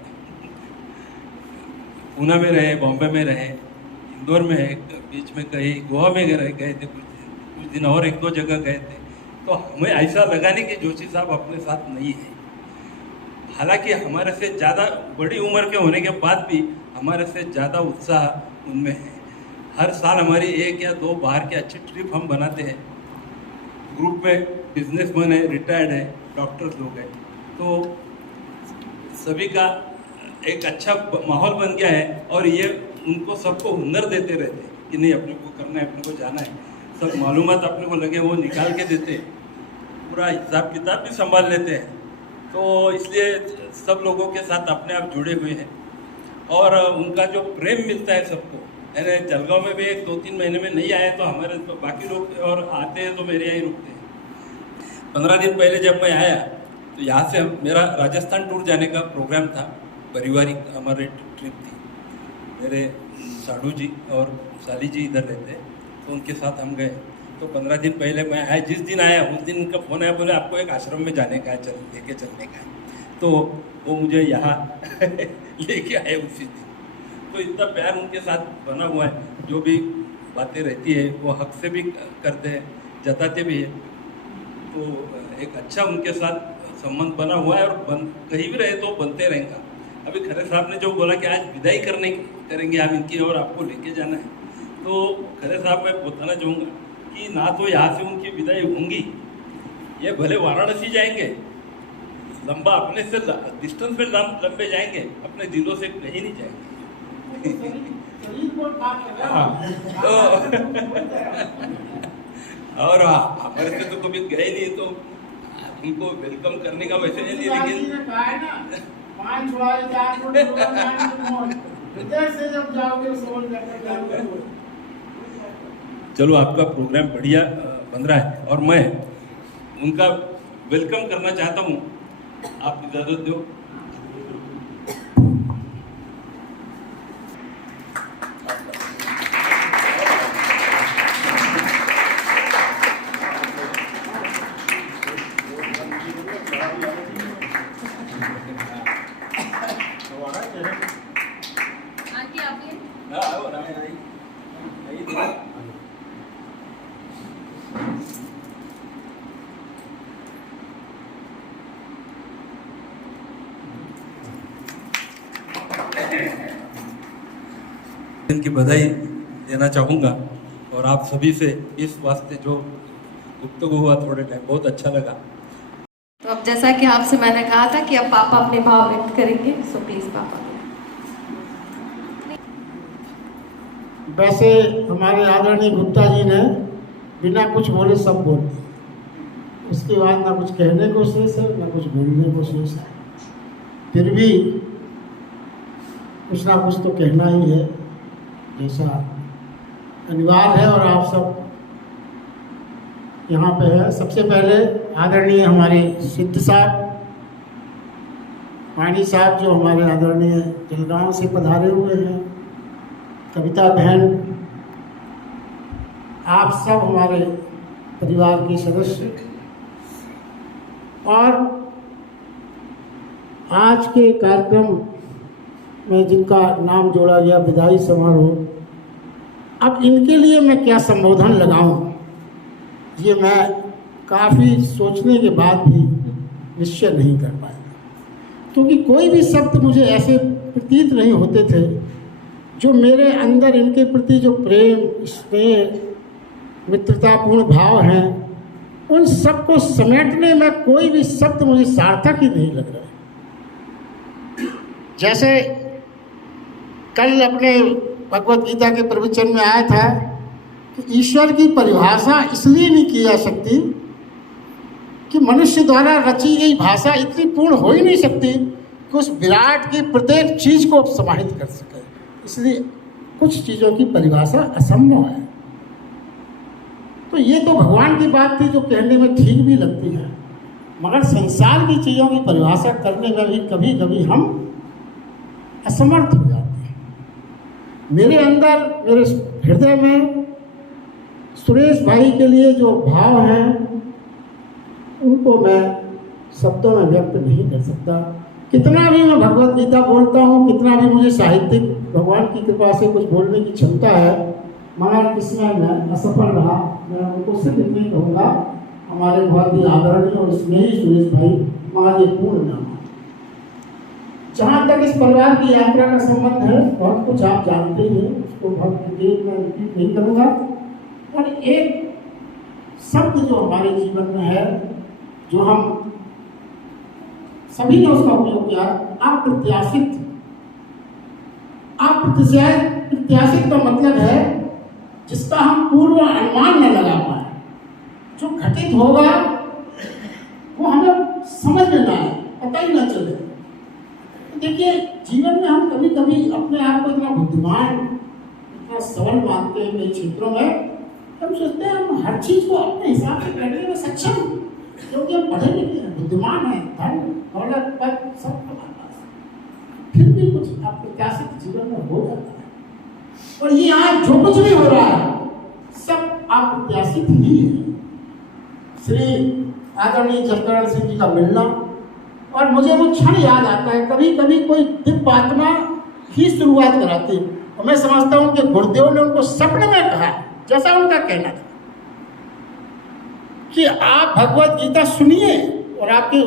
पूना में रहे, बॉम्बे में रहे, इंदौर में है, बीच में कहीं गोवा में गए थे, कुछ दिन और 1-2 जगह गए थे। तो हमें ऐसा लगा नहीं कि जोशी साहब अपने साथ नहीं है। हालांकि हमारे से ज़्यादा बड़ी उम्र के होने के बाद भी हमारे से ज़्यादा उत्साह उनमें है। हर साल हमारी 1 या 2 बाहर के अच्छी ट्रिप हम बनाते हैं। ग्रुप में बिजनेसमैन है, रिटायर्ड है, डॉक्टर्स लोग हैं, तो सभी का एक अच्छा माहौल बन गया है। और ये उनको सबको हुनर देते रहते हैं कि नहीं अपने को करना है, अपने को जाना है। सब मालूमात अपने को लगे वो निकाल के देते हैं, पूरा हिसाब किताब भी संभाल लेते हैं। तो इसलिए सब लोगों के साथ अपने आप जुड़े हुए हैं और उनका जो प्रेम मिलता है सबको। यानी जलगांव में भी 1-2-3 महीने में नहीं आए तो हमारे तो बाकी लोग और आते हैं तो मेरे यहाँ ही रुकते हैं। 15 दिन पहले जब मैं आया तो यहाँ से मेरा राजस्थान टूर जाने का प्रोग्राम था, पारिवारिक हमारी ट्रिप थी। मेरे साडू जी और साली जी इधर रहते हैं तो उनके साथ हम गए। तो 15 दिन पहले मैं आया, जिस दिन आया उस दिन उनका फ़ोन आया, बोले आपको एक आश्रम में जाने का है, लेके चलने का है। तो वो मुझे यहाँ लेके आए उसी दिन। तो इतना प्यार उनके साथ बना हुआ है, जो भी बातें रहती है वो हक से भी करते हैं, जताते भी हैं। तो एक अच्छा उनके साथ संबंध बना हुआ है और कहीं भी रहे तो बनते रहेगा। अभी खरे साहब ने जो बोला कि आज विदाई करेंगे हम इनकी और आपको लेके जाना है, तो खरे साहब मैं बताना चाहूँगा कि ना तो यहाँ से उनकी विदाई होंगी, ये भले वाराणसी जाएंगे, लंबा अपने से डिस्टेंस में लंबे जाएंगे, अपने दिलों से कहीं नहीं जाएंगे। तो और हमारे से तो कभी गए नहीं, तो उनको वेलकम करने का वैसे नहीं, लेकिन चलो आपका प्रोग्राम बढ़िया बन रहा है और मैं उनका वेलकम करना चाहता हूँ। आप इजाज़त दो। इनकी बधाई देना चाहूँगा और आप सभी से इस वास्ते जो गुफ्तगू हुआ थोड़े टाइम बहुत अच्छा लगा। तो अब जैसा कि आपसे मैंने कहा था कि अब पापा अपने भाव व्यक्त करेंगे, सो प्लीज पापा। वैसे हमारे आदरणीय गुप्ता जी ने बिना कुछ बोले सब बोल दिया, उसके बाद ना कुछ कहने को शेष है ना कुछ बोलने को शेष है। फिर भी कुछ ना कुछ तो कहना ही है, जैसा अनिवार्य है और आप सब यहाँ पे है। सबसे पहले आदरणीय हमारे सिद्ध साहब, पानी साहब जो हमारे आदरणीय जलगांव से पधारे हुए हैं, कविता बहन, आप सब हमारे परिवार के सदस्य, और आज के कार्यक्रम में जिनका नाम जोड़ा गया विदाई समारोह, अब इनके लिए मैं क्या संबोधन लगाऊं, ये मैं काफ़ी सोचने के बाद भी निश्चय नहीं कर पाया, क्योंकि कोई भी शब्द मुझे ऐसे प्रतीत नहीं होते थे जो मेरे अंदर इनके प्रति जो प्रेम, स्नेह, मित्रतापूर्ण भाव हैं, उन सबको समेटने में कोई भी शब्द मुझे सार्थक ही नहीं लग रहा। जैसे कल अपने भगवत गीता के प्रवचन में आया था कि ईश्वर की परिभाषा इसलिए नहीं की जा सकती कि मनुष्य द्वारा रची गई भाषा इतनी पूर्ण हो ही नहीं सकती कि उस विराट की प्रत्येक चीज को समाहित कर सके, इसलिए कुछ चीज़ों की परिभाषा असंभव है। तो ये तो भगवान की बात थी जो कहने में ठीक भी लगती है, मगर संसार की चीज़ों की परिभाषा करने में भी कभी कभी हम असमर्थ हो जाते हैं। मेरे अंदर, मेरे हृदय में सुरेश भाई के लिए जो भाव है उनको मैं शब्दों में व्यक्त नहीं कर सकता। कितना भी मैं भगवत गीता बोलता हूँ, कितना भी मुझे साहित्यिक भगवान की कृपा से कुछ बोलने की क्षमता है, मगर इसमें मैं असफल रहा। मैं उनको सिर्फ इतना ही कहूँगा, हमारे बहुत ही आदरणीय और स्नेही सुरेश भाई महाराज पूर्ण नाम। जहाँ तक इस परिवार की यात्रा का संबंध है, बहुत कुछ आप जानते हैं, उसको बहुत डिटेल में रिपीट नहीं करूँगा। और एक शब्द जो हमारे जीवन में है, जो हम सभी ने उसका उपयोग किया, अप्रत्याशित। अप्रत्याशित का मतलब है जिसका हम पूर्व अनुमान न लगा पाए, जो घटित होगा वो हमें समझ में ना आए, पता ही ना चले। देखिए, जीवन में हम कभी कभी अपने आप को इतना बुद्धिमान, इतना सबल मानते हैं कई क्षेत्रों में। हम सोचते हैं हम हर चीज को अपने हिसाब से करने में सक्षम, क्योंकि हम पढ़े लिखे हैं, बुद्धिमान हैं, धन दौलत पद सब हमारे पास, फिर भी कुछ अप्रत्याशित जीवन में हो जाता है। और ये आज जो कुछ भी हो रहा है सब अप्रत्याशित ही है। श्री आदरणीय जसकरण सिंह जी का मिलना, और मुझे वो क्षण याद आता है, कभी कभी कोई दिव्य आत्मा ही शुरुआत कराती है, और मैं समझता हूँ कि गुरुदेव ने उनको सपने में कहा, जैसा उनका कहना था कि आप भगवत गीता सुनिए, और आपके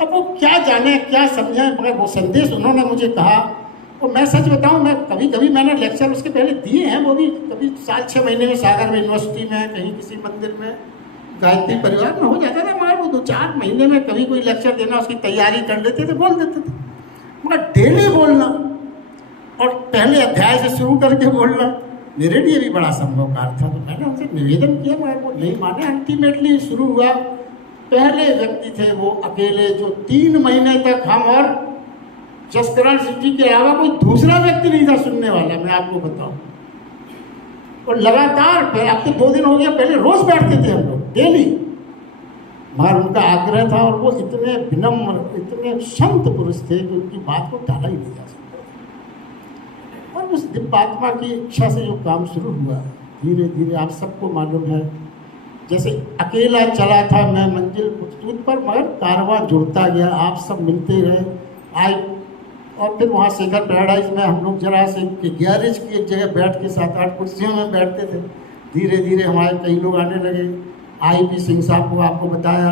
अब वो क्या जाने क्या समझे, मगर वो संदेश उन्होंने मुझे कहा। और मैं सच बताऊं, मैं कभी कभी मैंने लेक्चर उसके पहले दिए हैं, वो भी कभी साल 6 महीने में सागर में यूनिवर्सिटी में, कहीं किसी मंदिर में, गायत्री परिवार में हो जाता था, मगर वो 2-4 महीने में कभी कोई लेक्चर देना, उसकी तैयारी कर लेते थे, बोल देते थे। मगर डेली बोलना और पहले अध्याय से शुरू करके बोलना मेरे लिए भी बड़ा संभवकार था। तो मैंने उनसे निवेदन किया, मगर वो नहीं माने। अल्टीमेटली शुरू हुआ, पहले व्यक्ति थे वो अकेले, जो 3 महीने तक हम और जसकरण सिंह जी के अलावा कोई दूसरा व्यक्ति नहीं था सुनने वाला, मैं आपको बताऊं। और लगातार, अब तो 2 दिन हो गया, पहले रोज बैठते थे हम लोग डेली, मगर उनका आग्रह था, और वो इतने विनम्र, इतने संत पुरुष थे कि उनकी बात को टाला ही नहीं जा सकता। और उस दिव्यात्मा की इच्छा से जो काम शुरू हुआ, धीरे धीरे आप सबको मालूम है, जैसे अकेला चला था मैं मंजिल पुस्तूत पर, मगर कारवां जुड़ता गया, आप सब मिलते रहे आए। और फिर वहाँ शेखर पैराडाइज में हम लोग जरा से गैरेज की एक जगह बैठ के 7-8 कुर्सियों में बैठते थे। धीरे धीरे हमारे कई लोग आने लगे। IP सिंह साहब को आपको बताया,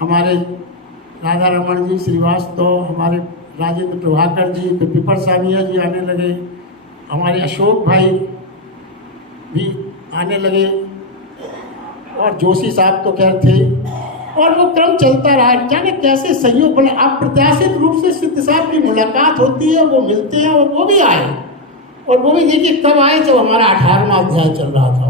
हमारे राधा रमन जी श्रीवास्तव, हमारे राजेंद्र प्रभाकर जी, फिर पिपर सामिया जी आने लगे, हमारे अशोक भाई भी आने लगे, और जोशी साहब तो खैर थे। और वो क्रम चलता रहा, जाने कैसे सहयोग बना। अप्रत्याशित रूप से सिद्ध साहब की मुलाकात होती है, वो मिलते हैं, और वो भी आए। और वो भी देखिए कब आए, जब हमारा 18वां अध्याय चल रहा था,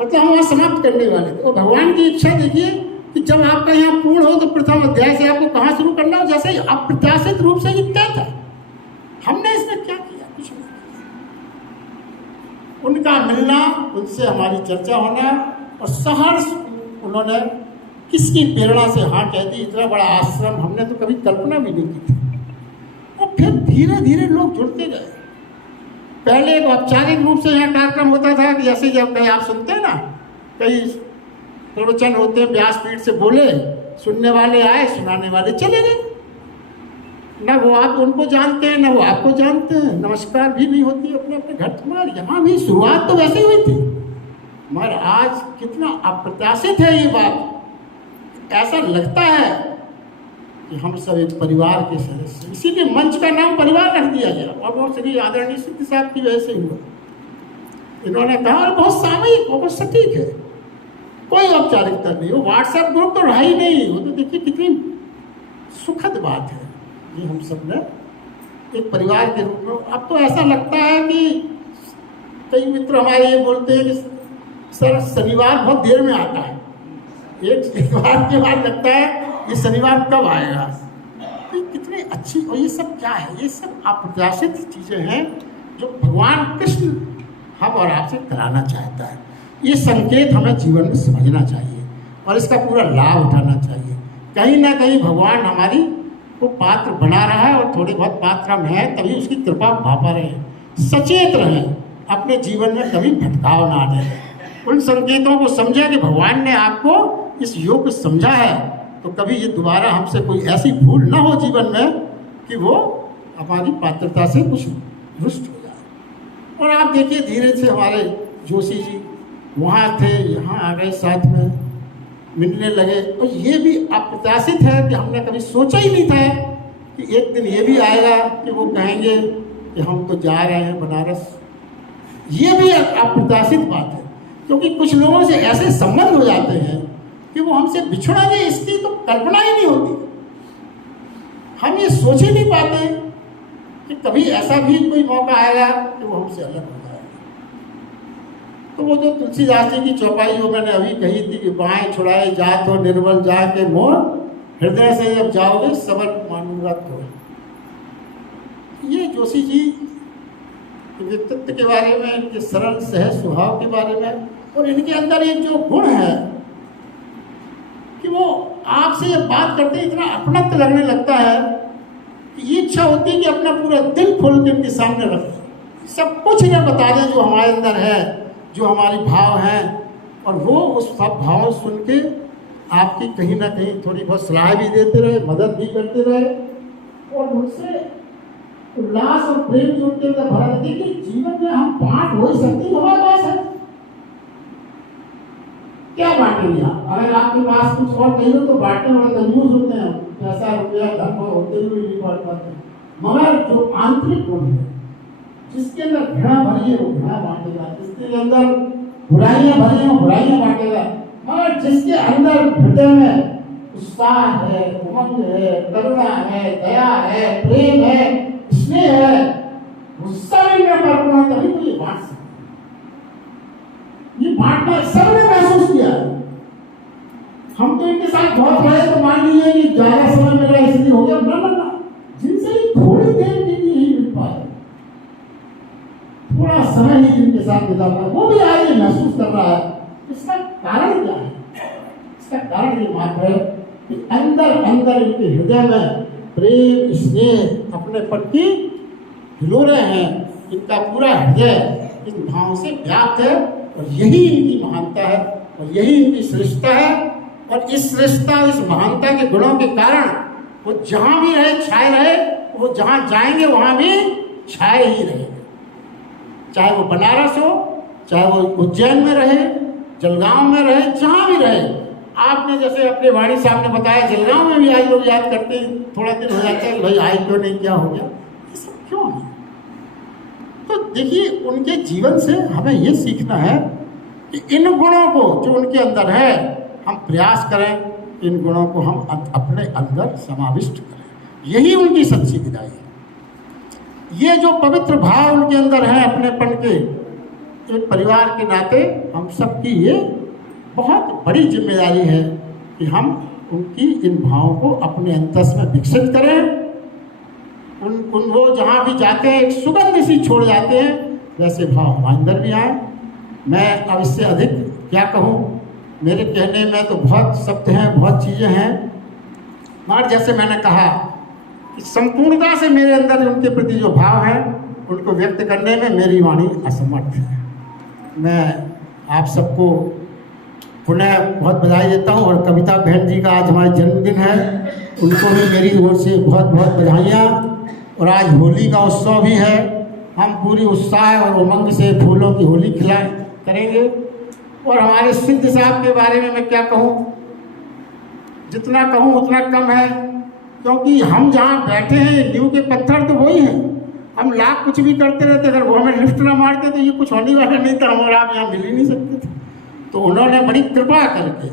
मतलब हम वहाँ समाप्त करने वाले थे। और भगवान की इच्छा देखिए कि जब आपका यहाँ पूर्ण हो, तो प्रथम अध्याय से आपको कहाँ शुरू करना हो, जैसे अप्रत्याशित रूप से ये तय था। हमने इसमें क्या किया, कुछ नहीं। उनका मिलना, उनसे हमारी चर्चा होना, और सहर्ष उन्होंने किसकी प्रेरणा से हाँ कह दी। इतना बड़ा आश्रम हमने तो कभी कल्पना भी नहीं की थी। और फिर धीरे धीरे लोग जुड़ते गए। पहले एक औपचारिक रूप से यहाँ कार्यक्रम होता था कि जैसे जब कहीं आप सुनते हैं ना, कई प्रवचन होते हैं, व्यासपीठ से बोले, सुनने वाले आए, सुनाने वाले चले गए। न वो आप उनको जानते हैं, न वो आपको जानते हैं, नमस्कार भी नहीं होती अपने अपने घर। मगर यहाँ भी शुरुआत तो वैसे ही हुई थी, मगर आज कितना अप्रत्याशित है ये बात। ऐसा लगता है कि हम सब एक परिवार के सदस्य, इसीलिए मंच का नाम परिवार रख दिया गया। और वो श्री आदरणीय सिद्ध साहब की वजह से हुआ। इन्होंने कहा, और बहुत सामयिक, बहुत सटीक है, कोई औपचारिकता नहीं। वो व्हाट्सएप ग्रुप तो रहा ही नहीं। वो तो देखिए कितनी सुखद बात है, ये हम सब ने एक परिवार के रूप में। अब तो ऐसा लगता है कि कई मित्र हमारे ये बोलते हैं कि सर शनिवार बहुत देर में आता है, एक बार के बाद लगता है ये शनिवार कब आएगा। तो कितनी अच्छी, और ये सब क्या है, ये सब अप्रत्याशित चीज़ें हैं जो भगवान कृष्ण हम और आपसे कराना चाहता है। ये संकेत हमें जीवन में समझना चाहिए और इसका पूरा लाभ उठाना चाहिए। कहीं ना कहीं भगवान हमारी को पात्र बना रहा है, और थोड़े बहुत पात्र हम हैं, तभी उसकी कृपा पा पा रहे हैं। सचेत रहें, अपने जीवन में कभी भटकाव ना आने। उन संकेतों को समझें कि भगवान ने आपको इस योग को समझा है तो कभी ये दोबारा हमसे कोई ऐसी भूल ना हो जीवन में कि वो हमारी पात्रता से कुछ रुष्ट हो जाए। और आप देखिए धीरे से हमारे जोशी जी वहाँ थे, यहाँ आ गए, साथ में मिलने लगे। और ये भी अप्रत्याशित है कि हमने कभी सोचा ही नहीं था कि एक दिन ये भी आएगा कि वो कहेंगे कि हम तो जा रहे हैं बनारस। ये भी अप्रत्याशित बात है, क्योंकि कुछ लोगों से ऐसे संबंध हो जाते हैं कि वो हमसे बिछड़ेंगे, इसकी तो कल्पना ही नहीं होती। हम ये सोच ही नहीं पाते कि कभी ऐसा भी कोई मौका आएगा कि वो हमसे अलग हो जाएगा। तो वो जो तुलसीदास जी की चौपाई जो मैंने अभी कही थी कि बाएं छुड़ाए जात हो निर्बल जा के मोर, हृदय से जब जाओगे सबल मानूंगा तो। ये जोशी जी के व्यक्तित्व के बारे में, इनके सरल सहज स्वभाव के बारे में, और इनके अंदर एक जो गुण है कि वो आपसे ये बात करते इतना अपनत्व लगने लगता है कि ये इच्छा होती है कि अपना पूरा दिल खोल के इनके सामने रख दें, सब कुछ इन्हें बता दें जो हमारे अंदर है, जो हमारे भाव हैं, और वो उस सब भाव सुन के आपकी कहीं ना कहीं थोड़ी बहुत सलाह भी देते रहे, मदद भी करते रहे, और उनसे उल्लास और प्रेम जो उनके अंदर भरा रहती है कि जीवन में हम बांट हो ही सकते हैं। हमारे पास है क्या बांटेंगे आप? अगर आपके पास कुछ और नहीं हो तो बांटने वाले कंजूस होते हैं, पैसा रुपया धन होते हुए नहीं बांट पाते। मगर जो आंतरिक गुण है, जिसके अंदर घृणा भरी है वो घृणा बांटेगा, जिसके अंदर बुराइयां भरी है वो बुराइयां बांटेगा। मगर जिसके अंदर हृदय में उत्साह है, उमंग है, करुणा है, दया है, प्रेम है, स्नेह है, गुस्सा नहीं करना, तभी तो ये बांट सकते। ये बांटना सबने महसूस किया। हम तो इनके साथ बहुत रहे तो मान लीजिए कि ज्यादा समय मिल रहा इसलिए हो गया, ना, जिनसे ही थोड़ी देर के लिए ही मिल पाए, थोड़ा समय ही जिनके साथ बिता पाए, वो भी आज ये महसूस कर रहा है। इसका कारण क्या है? इसका कारण ये मात्र है कि अंदर अंदर इनके हृदय में प्रेम, स्नेह, अपनेपन की हिलोरें हैं। इनका पूरा हृदय इन भावों से व्याप्त है, और यही इनकी महानता है, और यही इनकी श्रेष्ठता है। और इस श्रेष्ठता, इस महानता के गुणों के कारण वो जहाँ भी रहे छाए रहे, वो जहाँ जाएंगे वहाँ भी छाए ही रहेंगे। चाहे वो बनारस हो, चाहे वो उज्जैन में रहे, जलगांव में रहे, जहाँ भी रहे। आपने जैसे अपने वाणी साहब ने बताया, जलगांव में भी आज लोग याद करते हैं, थोड़ा दिन हो जाता है कि भाई आए क्यों नहीं, क्या हो गया, ये सब क्यों है? तो देखिए उनके जीवन से हमें ये सीखना है कि इन गुणों को जो उनके अंदर है, हम प्रयास करें, इन गुणों को हम अपने अंदर समाविष्ट करें। यही उनकी सच्ची विदाई है। ये जो पवित्र भाव उनके अंदर है अपनेपन के, एक परिवार के नाते हम सबकी ये बहुत बड़ी जिम्मेदारी है कि हम उनकी इन भावों को अपने अंतस में विकसित करें। उन वो जहाँ भी जाते हैं एक सुगंध सी छोड़ जाते हैं, वैसे भाव हमारे अंदर भी आए। मैं अब इससे अधिक क्या कहूँ, मेरे कहने में तो बहुत शब्द हैं, बहुत चीज़ें हैं, मगर जैसे मैंने कहा कि संपूर्णता से मेरे अंदर उनके प्रति जो भाव है उनको व्यक्त करने में मेरी वाणी असमर्थ है। मैं आप सबको पुनः बहुत बधाई देता हूँ, और कविता बहन जी का आज हमारा जन्मदिन है, उनको भी मेरी ओर से बहुत बहुत बधाइयाँ। और आज होली का उत्सव भी है, हम पूरी उत्साह और उमंग से फूलों की होली करेंगे। और हमारे सिद्ध साहब के बारे में मैं क्या कहूँ, जितना कहूँ उतना कम है, क्योंकि हम जहाँ बैठे हैं नींव के पत्थर तो वही हैं। हम लाख कुछ भी करते रहते, अगर वो हमें लिफ्ट ना मारते तो ये कुछ होने वाला नहीं था, हम और आप यहाँ मिल ही नहीं सकते थे। तो उन्होंने बड़ी कृपा करके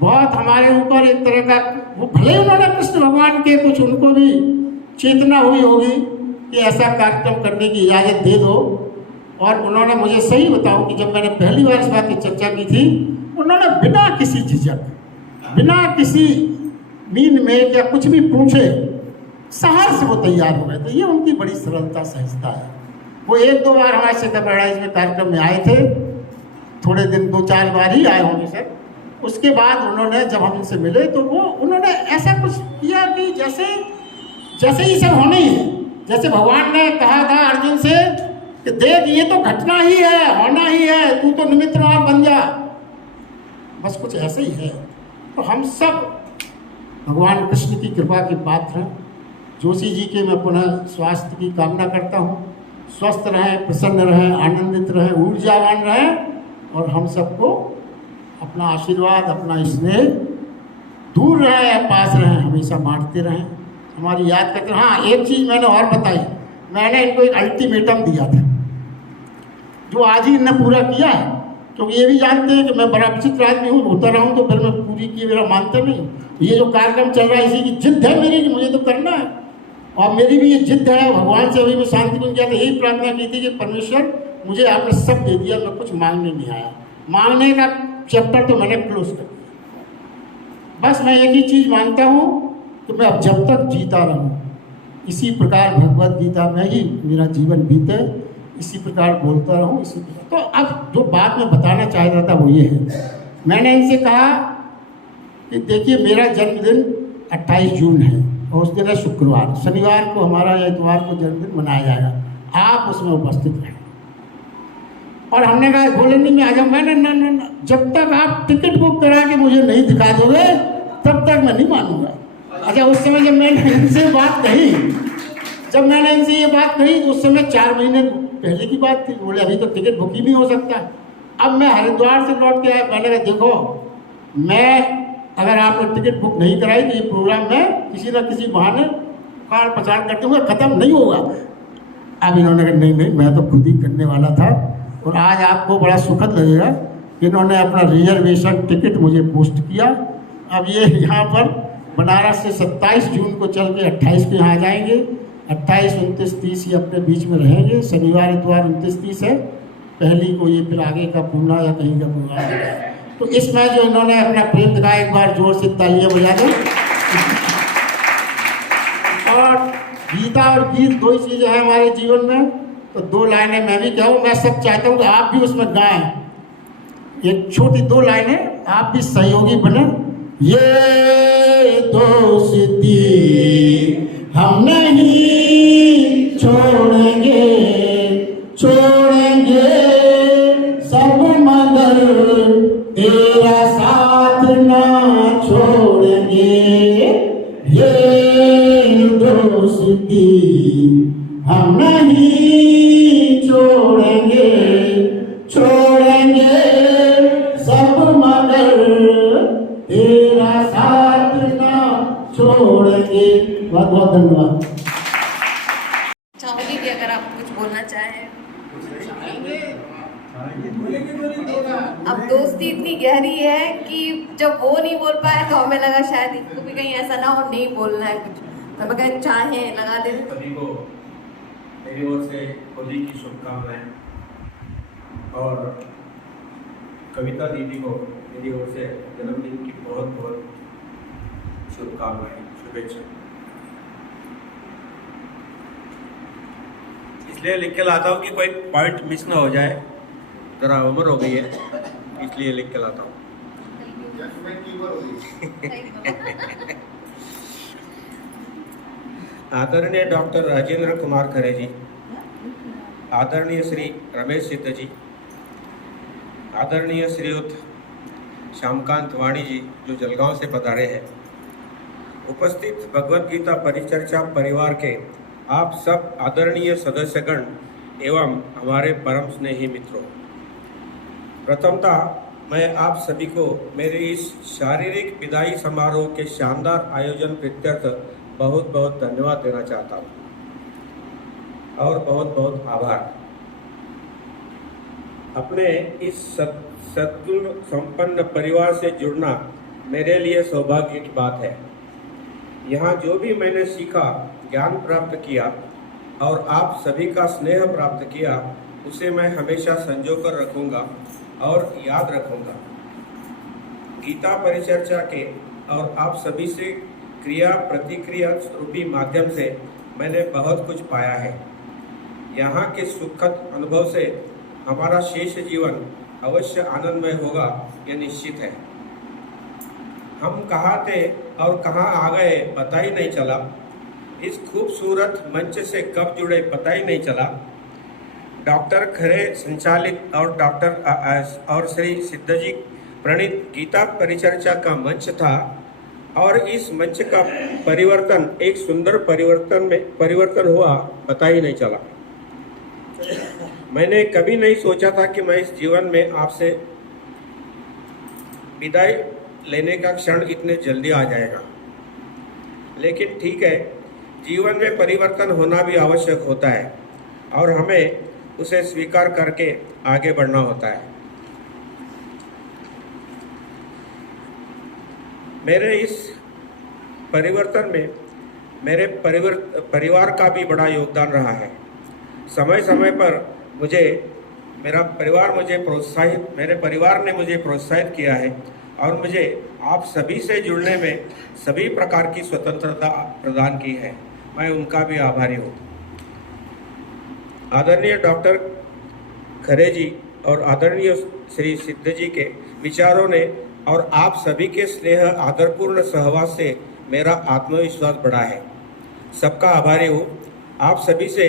बहुत हमारे ऊपर एक तरह का, वो भले उन्होंने कृष्ण भगवान के कुछ उनको भी चेतना हुई होगी कि ऐसा कार्यक्रम करने की इजाज़त दे दो। और उन्होंने मुझे सही बताओ कि जब मैंने पहली बार इस बात की चर्चा की थी, उन्होंने बिना किसी झिझक, बिना किसी मीन में या कुछ भी पूछे सहर से वो तैयार हो गए। तो ये उनकी बड़ी सरलता, सहजता है। वो एक दो बार हमारे सेक्टर पैराडाइज में कार्यक्रम में आए थे, थोड़े दिन, 2-4 बार ही आए होंगे सर। उसके बाद उन्होंने, जब हम इनसे मिले तो वो उन्होंने ऐसा कुछ किया कि जैसे ये सब होना ही है। जैसे भगवान ने कहा था अर्जुन से कि देख ये तो घटना ही है, होना ही है, तू तो निमित्त मात्र बन जा। बस कुछ ऐसे ही है। तो हम सब भगवान कृष्ण की कृपा के पात्र हैं। जोशी जी के मैं पुनः स्वास्थ्य की कामना करता हूँ, स्वस्थ रहें, प्रसन्न रहें, आनंदित रहें, ऊर्जावान रहें और हम सबको अपना आशीर्वाद, अपना स्नेह दूर रहे या पास रहें, हमेशा बांटते रहें, हमारी याद करते रहें। हाँ, एक चीज़ मैंने और बताई, मैंने इनको एक अल्टीमेटम दिया था जो आज ही इन्होंने पूरा किया है, क्योंकि ये भी जानते हैं कि मैं बड़ा विचित्र आदमी हूँ, होता रहूँ तो फिर मैं पूरी किए मेरा मानते नहीं। ये जो कार्यक्रम चल रहा है इसी की जिद है मेरी कि मुझे तो करना है, और मेरी भी ये जिद है। भगवान से अभी मैं शांति को किया था, यही प्रार्थना की थी कि परमेश्वर मुझे आपने सब दे दिया, मैं कुछ मांगने नहीं आया। मांगने का चैप्टर तो मैंने क्लोज कर दिया। बस मैं एक ही चीज़ मांगता हूँ कि मैं अब जब तक जीता रहूँ इसी प्रकार भगवद गीता में ही मेरा जीवन बीते, इसी प्रकार बोलता रहूँ, इसी प्रकार। तो अब जो बात मैं बताना चाह रहा था वो ये है, मैंने इनसे कहा कि देखिए मेरा जन्मदिन 28 जून है और उस दिन है शुक्रवार, शनिवार को हमारा या इतवार को जन्मदिन मनाया जाएगा, आप उसमें उपस्थित रहें। और हमने कहा भोलेनी में आ जाऊँ। मैंने ना, जब तक आप टिकट बुक करा के मुझे नहीं दिखा दोगे तब तक मैं नहीं मानूंगा। अच्छा, उस समय जब मैंने इनसे बात कही, जब मैंने इनसे ये बात कही तो उस समय 4 महीने पहले की बात थी। बोले अभी तो टिकट बुक ही नहीं हो सकता। अब मैं हरिद्वार से लौट के आया, मैंने कहा देखो मैं अगर आपने टिकट बुक नहीं कराई तो ये प्रोग्राम मैं किसी न किसी बहाने कार प्रचार करते हुए ख़त्म नहीं होगा। अब इन्होंने कहा नहीं मैं तो खुद ही करने वाला था, और आज आपको बड़ा सुखद लगेगा कि इन्होंने अपना रिजर्वेशन टिकट मुझे पोस्ट किया। अब ये यहाँ पर बनारस से 27 जून को चल के 28 को यहाँ आ जाएंगे। 28, 29, 30 ये अपने बीच में रहेंगे। शनिवार इतवार 29, 30 है, पहली को ये फिर आगे का पूना या कहीं का प्रोग्राम है। तो इसमें जो इन्होंने अपना प्रेम दिखाया, एक बार जोर से तालियां बजा दो। और गीता और गीत दो ही चीज़ें हैं हमारे जीवन में, तो 2 लाइनें मैं भी कहूँ, मैं सब चाहता हूँ कि आप भी उसमें गाएं। एक छोटी 2 लाइनें, आप भी सहयोगी बने। ये दोस्ती हम नहीं छोड़ेंगे, छोड़ेंगे सब मगर तेरा साथ ना छोड़ेंगे। ये दोस्ती हम नहीं छोड़ेंगे, छोड़ेंगे सब मगर तेरा साथ ना छोड़ेंगे। बहुत बहुत धन्यवाद। चाहूंगी कि अगर आप कुछ बोलना चाहें। अब दोस्ती इतनी गहरी है कि जब वो नहीं बोल पाए तो हमें लगा शायद इनको भी कहीं ऐसा ना हो नहीं बोलना है कुछ, तो मैं कहीं चाहें लगा दे। सभी को मेरी ओर से होली की शुभकामनाएं, और कविता दीदी को मेरी ओर से जन्मदिन की बहुत बहुत शुभकामनाएं, शुभेच्छा। इसलिए लिख के लाता हूँ कि कोई पॉइंट मिस ना हो जाए, जरा उम्र हो गई है इसलिए लिख के लाता हूँ। आदरणीय डॉक्टर राजेंद्र कुमार खरे जी, आदरणीय श्री रमेश सिद्ध जी, आदरणीय श्रीयुत श्यामकांत वाणी जी जो जलगांव से पधारे हैं, उपस्थित भगवद गीता परिचर्चा परिवार के आप सब आदरणीय सदस्यगण एवं हमारे परम स्नेही मित्रों, प्रथमतः मैं आप सभी को मेरे इस शारीरिक विदाई समारोह के शानदार आयोजन प्रत्यर्थ बहुत बहुत धन्यवाद देना चाहता हूँ और बहुत बहुत आभार। अपने इस सद्गुण संपन्न परिवार से जुड़ना मेरे लिए सौभाग्य की बात है। यहाँ जो भी मैंने सीखा, ज्ञान प्राप्त किया और आप सभी का स्नेह प्राप्त किया, उसे मैं हमेशा संजो कर रखूँगा और याद रखूँगा। गीता परिचर्चा के और आप सभी से क्रिया प्रतिक्रिया रूपी माध्यम से मैंने बहुत कुछ पाया है। यहाँ के सुखद अनुभव से हमारा शेष जीवन अवश्य आनंदमय होगा, यह निश्चित है। हम कहाँ थे और कहाँ आ गए पता ही नहीं चला। इस खूबसूरत मंच से कब जुड़े पता ही नहीं चला। डॉक्टर खरे संचालित और श्री सिद्ध जी प्रणीत गीता परिचर्चा का मंच था और इस मंच का परिवर्तन एक सुंदर परिवर्तन हुआ, पता ही नहीं चला। मैंने कभी नहीं सोचा था कि मैं इस जीवन में आपसे विदाई लेने का क्षण इतने जल्दी आ जाएगा, लेकिन ठीक है, जीवन में परिवर्तन होना भी आवश्यक होता है और हमें उसे स्वीकार करके आगे बढ़ना होता है। मेरे इस परिवर्तन में मेरे परिवार का भी बड़ा योगदान रहा है। समय समय पर मेरे परिवार ने मुझे प्रोत्साहित किया है और मुझे आप सभी से जुड़ने में सभी प्रकार की स्वतंत्रता प्रदान की है। मैं उनका भी आभारी हूँ। आदरणीय डॉक्टर खरे जी और आदरणीय श्री सिद्ध जी के विचारों ने और आप सभी के स्नेह आदरपूर्ण सहवास से मेरा आत्मविश्वास बढ़ा है। सबका आभारी हूँ। आप सभी से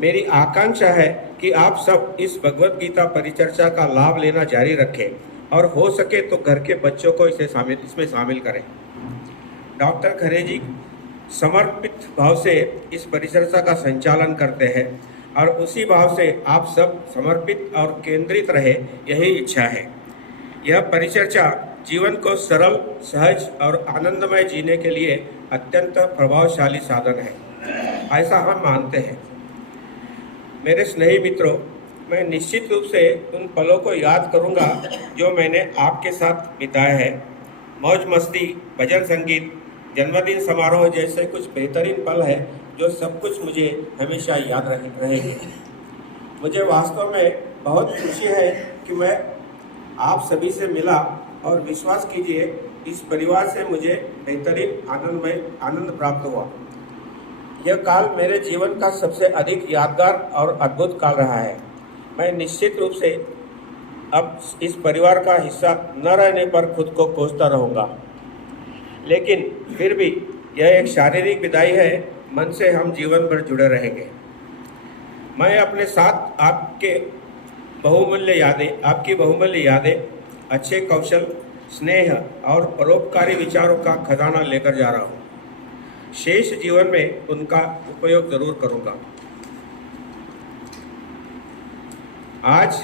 मेरी आकांक्षा है कि आप सब इस भगवत गीता परिचर्चा का लाभ लेना जारी रखें और हो सके तो घर के बच्चों को इसमें शामिल करें। डॉक्टर खरे जी समर्पित भाव से इस परिचर्चा का संचालन करते हैं और उसी भाव से आप सब समर्पित और केंद्रित रहे, यही इच्छा है। यह परिचर्चा जीवन को सरल, सहज और आनंदमय जीने के लिए अत्यंत प्रभावशाली साधन है, ऐसा हम मानते हैं। मेरे स्नेही मित्रों, मैं निश्चित रूप से उन पलों को याद करूंगा जो मैंने आपके साथ बिताए हैं। मौज मस्ती, भजन संगीत, जन्मदिन समारोह जैसे कुछ बेहतरीन पल है जो सब कुछ मुझे हमेशा याद रहेंगे। मुझे वास्तव में बहुत खुशी है कि मैं आप सभी से मिला और विश्वास कीजिए इस परिवार से मुझे बेहतरीन आनंद प्राप्त हुआ। यह काल मेरे जीवन का सबसे अधिक यादगार और अद्भुत काल रहा है। मैं निश्चित रूप से अब इस परिवार का हिस्सा न रहने पर खुद को कोसता रहूँगा, लेकिन फिर भी यह एक शारीरिक विदाई है, मन से हम जीवन भर जुड़े रहेंगे। मैं अपने साथ आपकी बहुमूल्य यादें, अच्छे कौशल, स्नेह और परोपकारी विचारों का खजाना लेकर जा रहा हूँ। शेष जीवन में उनका उपयोग जरूर करूँगा। आज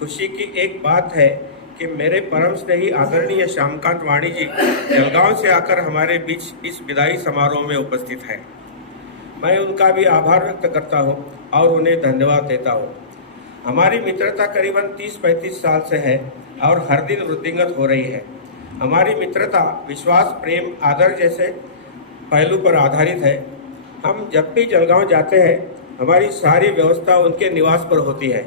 खुशी की एक बात है कि मेरे परम स्नेही आदरणीय श्यामकांत वाणी जी जलगांव से आकर हमारे बीच इस विदाई समारोह में उपस्थित हैं। मैं उनका भी आभार व्यक्त करता हूँ और उन्हें धन्यवाद देता हूँ। हमारी मित्रता करीबन 30-35 साल से है और हर दिन वृद्धिंगत हो रही है। हमारी मित्रता विश्वास, प्रेम, आदर जैसे पहलू पर आधारित है। हम जब भी जलगांव जाते हैं, हमारी सारी व्यवस्था उनके निवास पर होती है।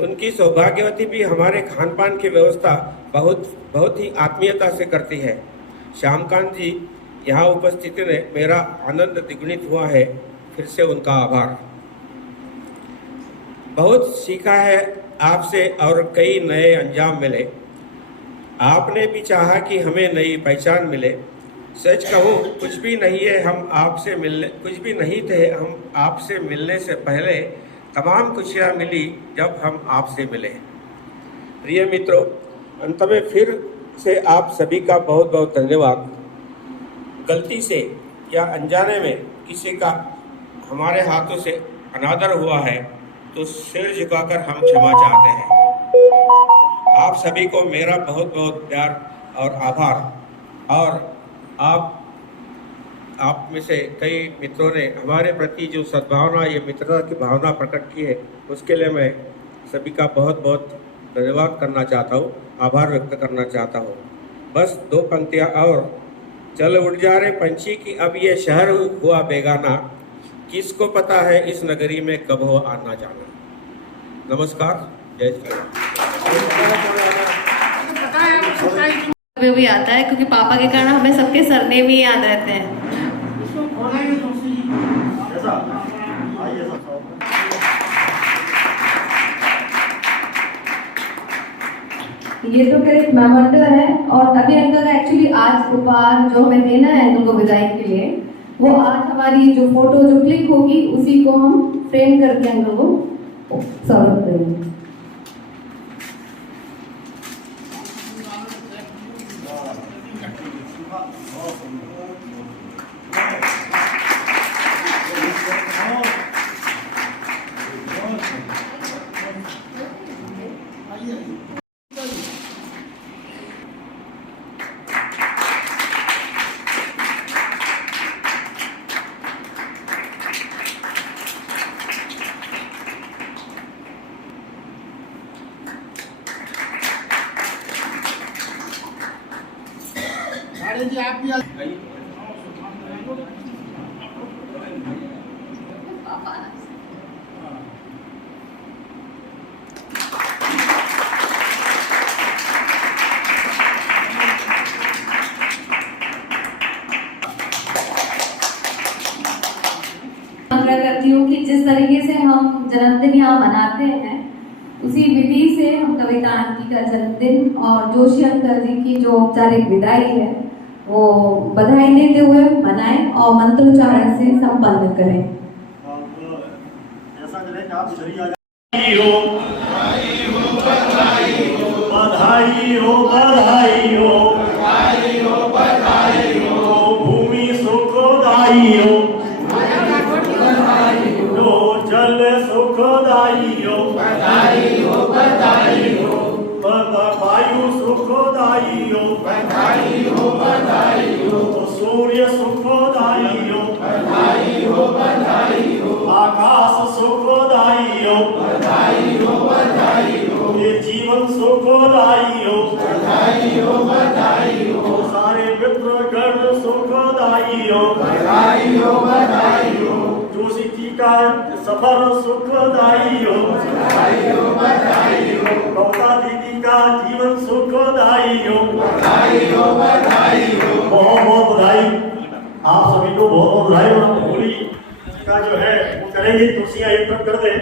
उनकी सौभाग्यवती भी हमारे खान पान की व्यवस्था बहुत ही आत्मीयता से करती है। श्यामकांत जी यहाँ उपस्थिति ने मेरा आनंद द्विगुणित हुआ है। फिर से उनका आभार। बहुत सीखा है आपसे और कई नए अंजाम मिले। आपने भी चाहा कि हमें नई पहचान मिले। सच कहूँ कुछ भी नहीं थे हम आपसे मिलने से पहले। तमाम खुशियाँ मिली जब हम आपसे मिले। प्रिय मित्रों, अंत में फिर से आप सभी का बहुत बहुत धन्यवाद। गलती से या अनजाने में किसी का हमारे हाथों से अनादर हुआ है तो सिर झुकाकर हम क्षमा चाहते हैं। आप सभी को मेरा बहुत बहुत प्यार और आभार। और आप में से कई मित्रों ने हमारे प्रति जो सद्भावना, ये मित्रता की भावना प्रकट की है, उसके लिए मैं सभी का बहुत बहुत धन्यवाद करना चाहता हूँ, आभार व्यक्त करना चाहता हूँ। बस 2 पंक्तियाँ और। चल उड़ जा रहे पंछी की अब ये शहर हुआ बेगाना, किसको पता है इस नगरी में कब हो आना जाना। नमस्कार, जय श्री राम। भी आता है क्योंकि पापा के कारण हमें सबके सरनेम ही याद रहते हैं। ये तो फिर एक मेमोरेंडो है और अभी अंकल का एक्चुअली आज उपहार जो हमें देना है उनको विदाई के लिए, वो आज हमारी जो फोटो जो क्लिक होगी उसी को हम फ्रेम करके अंकल को स्वागत करेंगे। साड़े जी आप भी आग्रह करती हूँ कि जिस तरीके से हम जन्मदिन यहाँ मनाते हैं उसी विधि से हम कविता आंटी का जन्मदिन और जोशी अंकल जी की जो औपचारिक विदाई है वो बधाई देते हुए मनाएं और मंत्रोच्चारण से संपन्न करें। ऐसा करें कि आप चली आ जाइए। बधाई हो बधाई हो बधाई हो भूमि सुखदाई हो जल सुखदाई हो वायु सुखदाई हो सूर्य सुखदाई हो आकाश सुखदाई हो ये जीवन सुखदाई हो सारे मित्र गण सुखदाई हो जोशी जी का सफर सुखदाई हो ममता दीदी का जीवन सुखदाई हो बहुत बहुत बधाई आप सभी को बहुत बहुत बधाई। और होली का जो है वो करेंगे तुलसियां एक तरफ कर दे।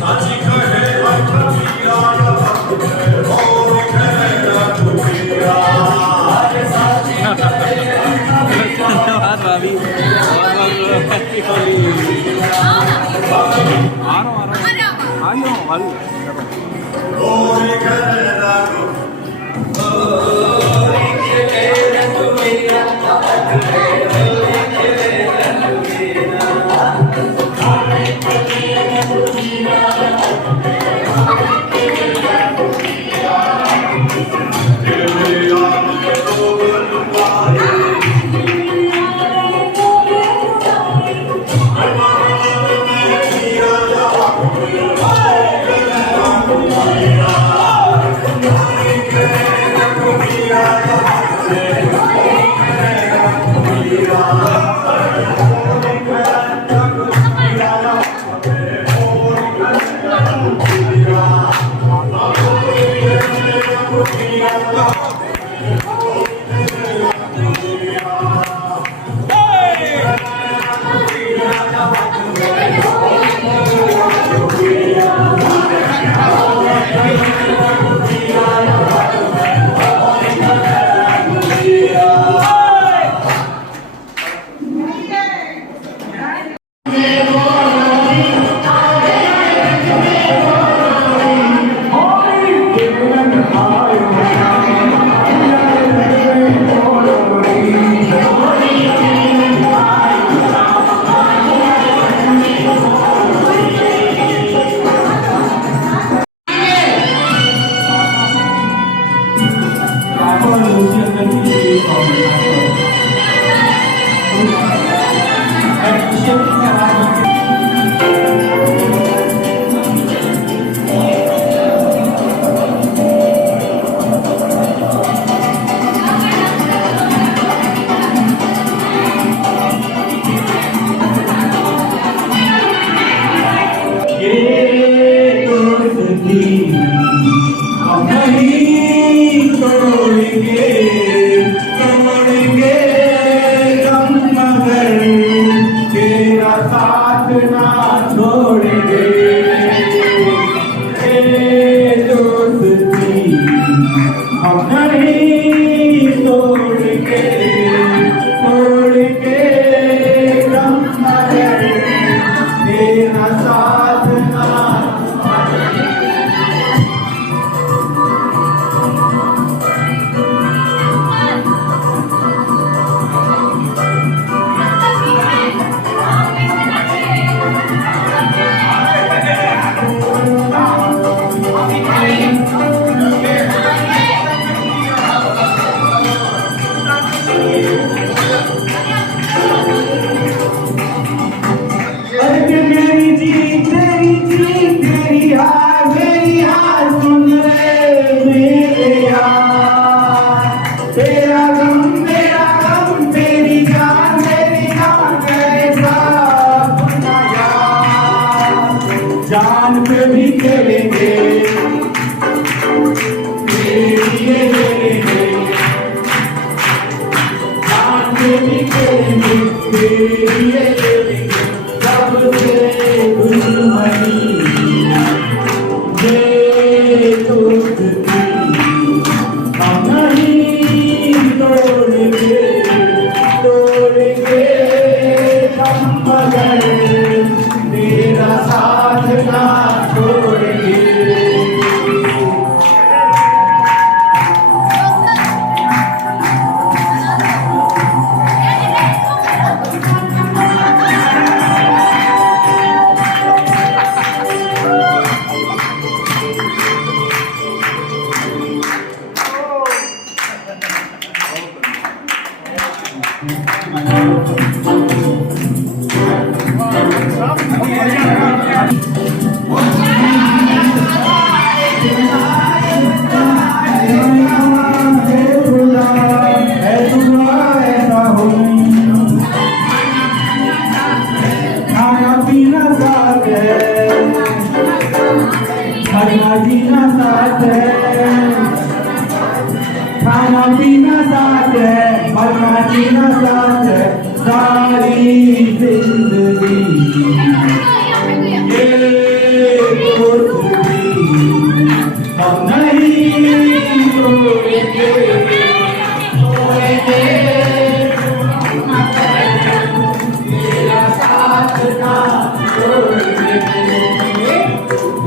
साची कहे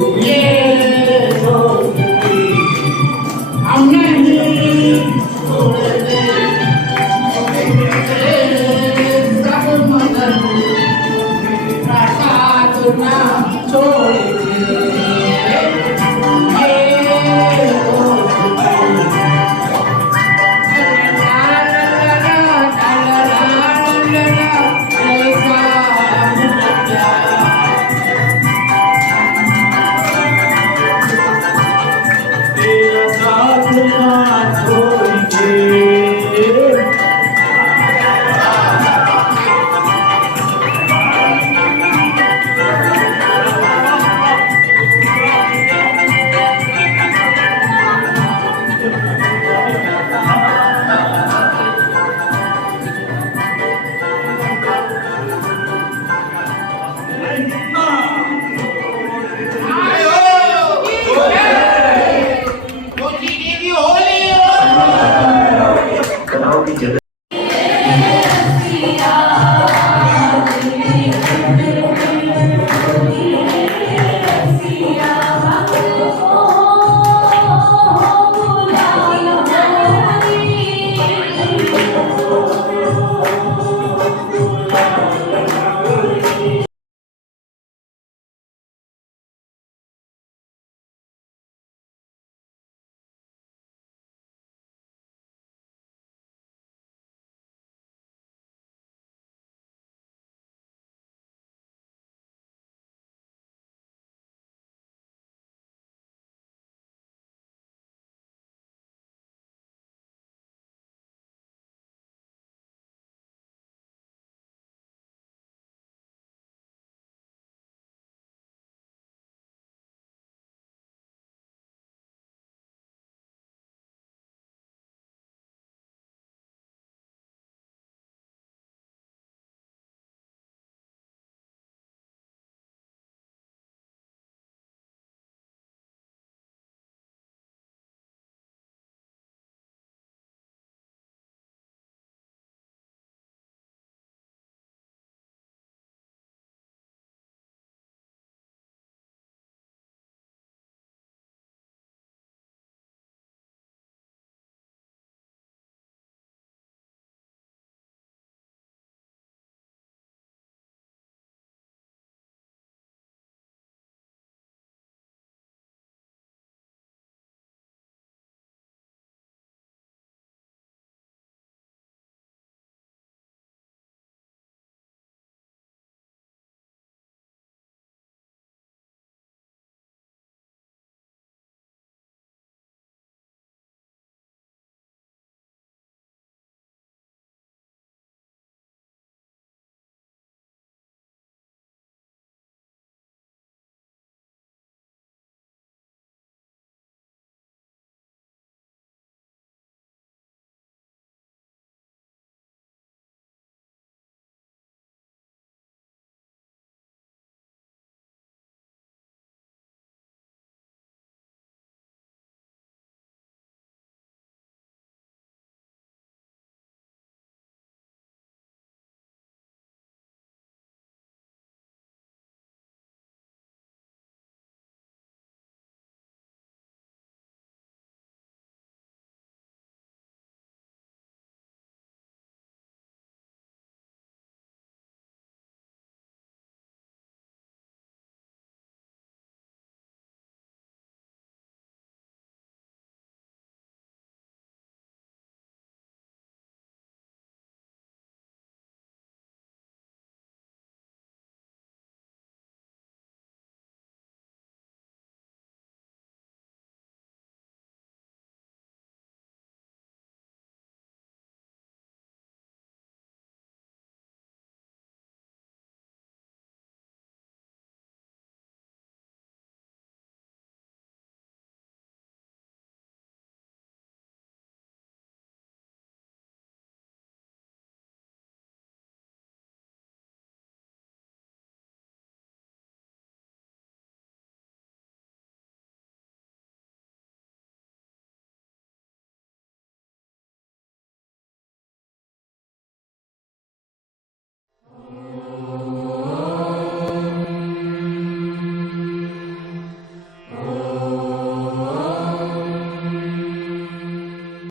ये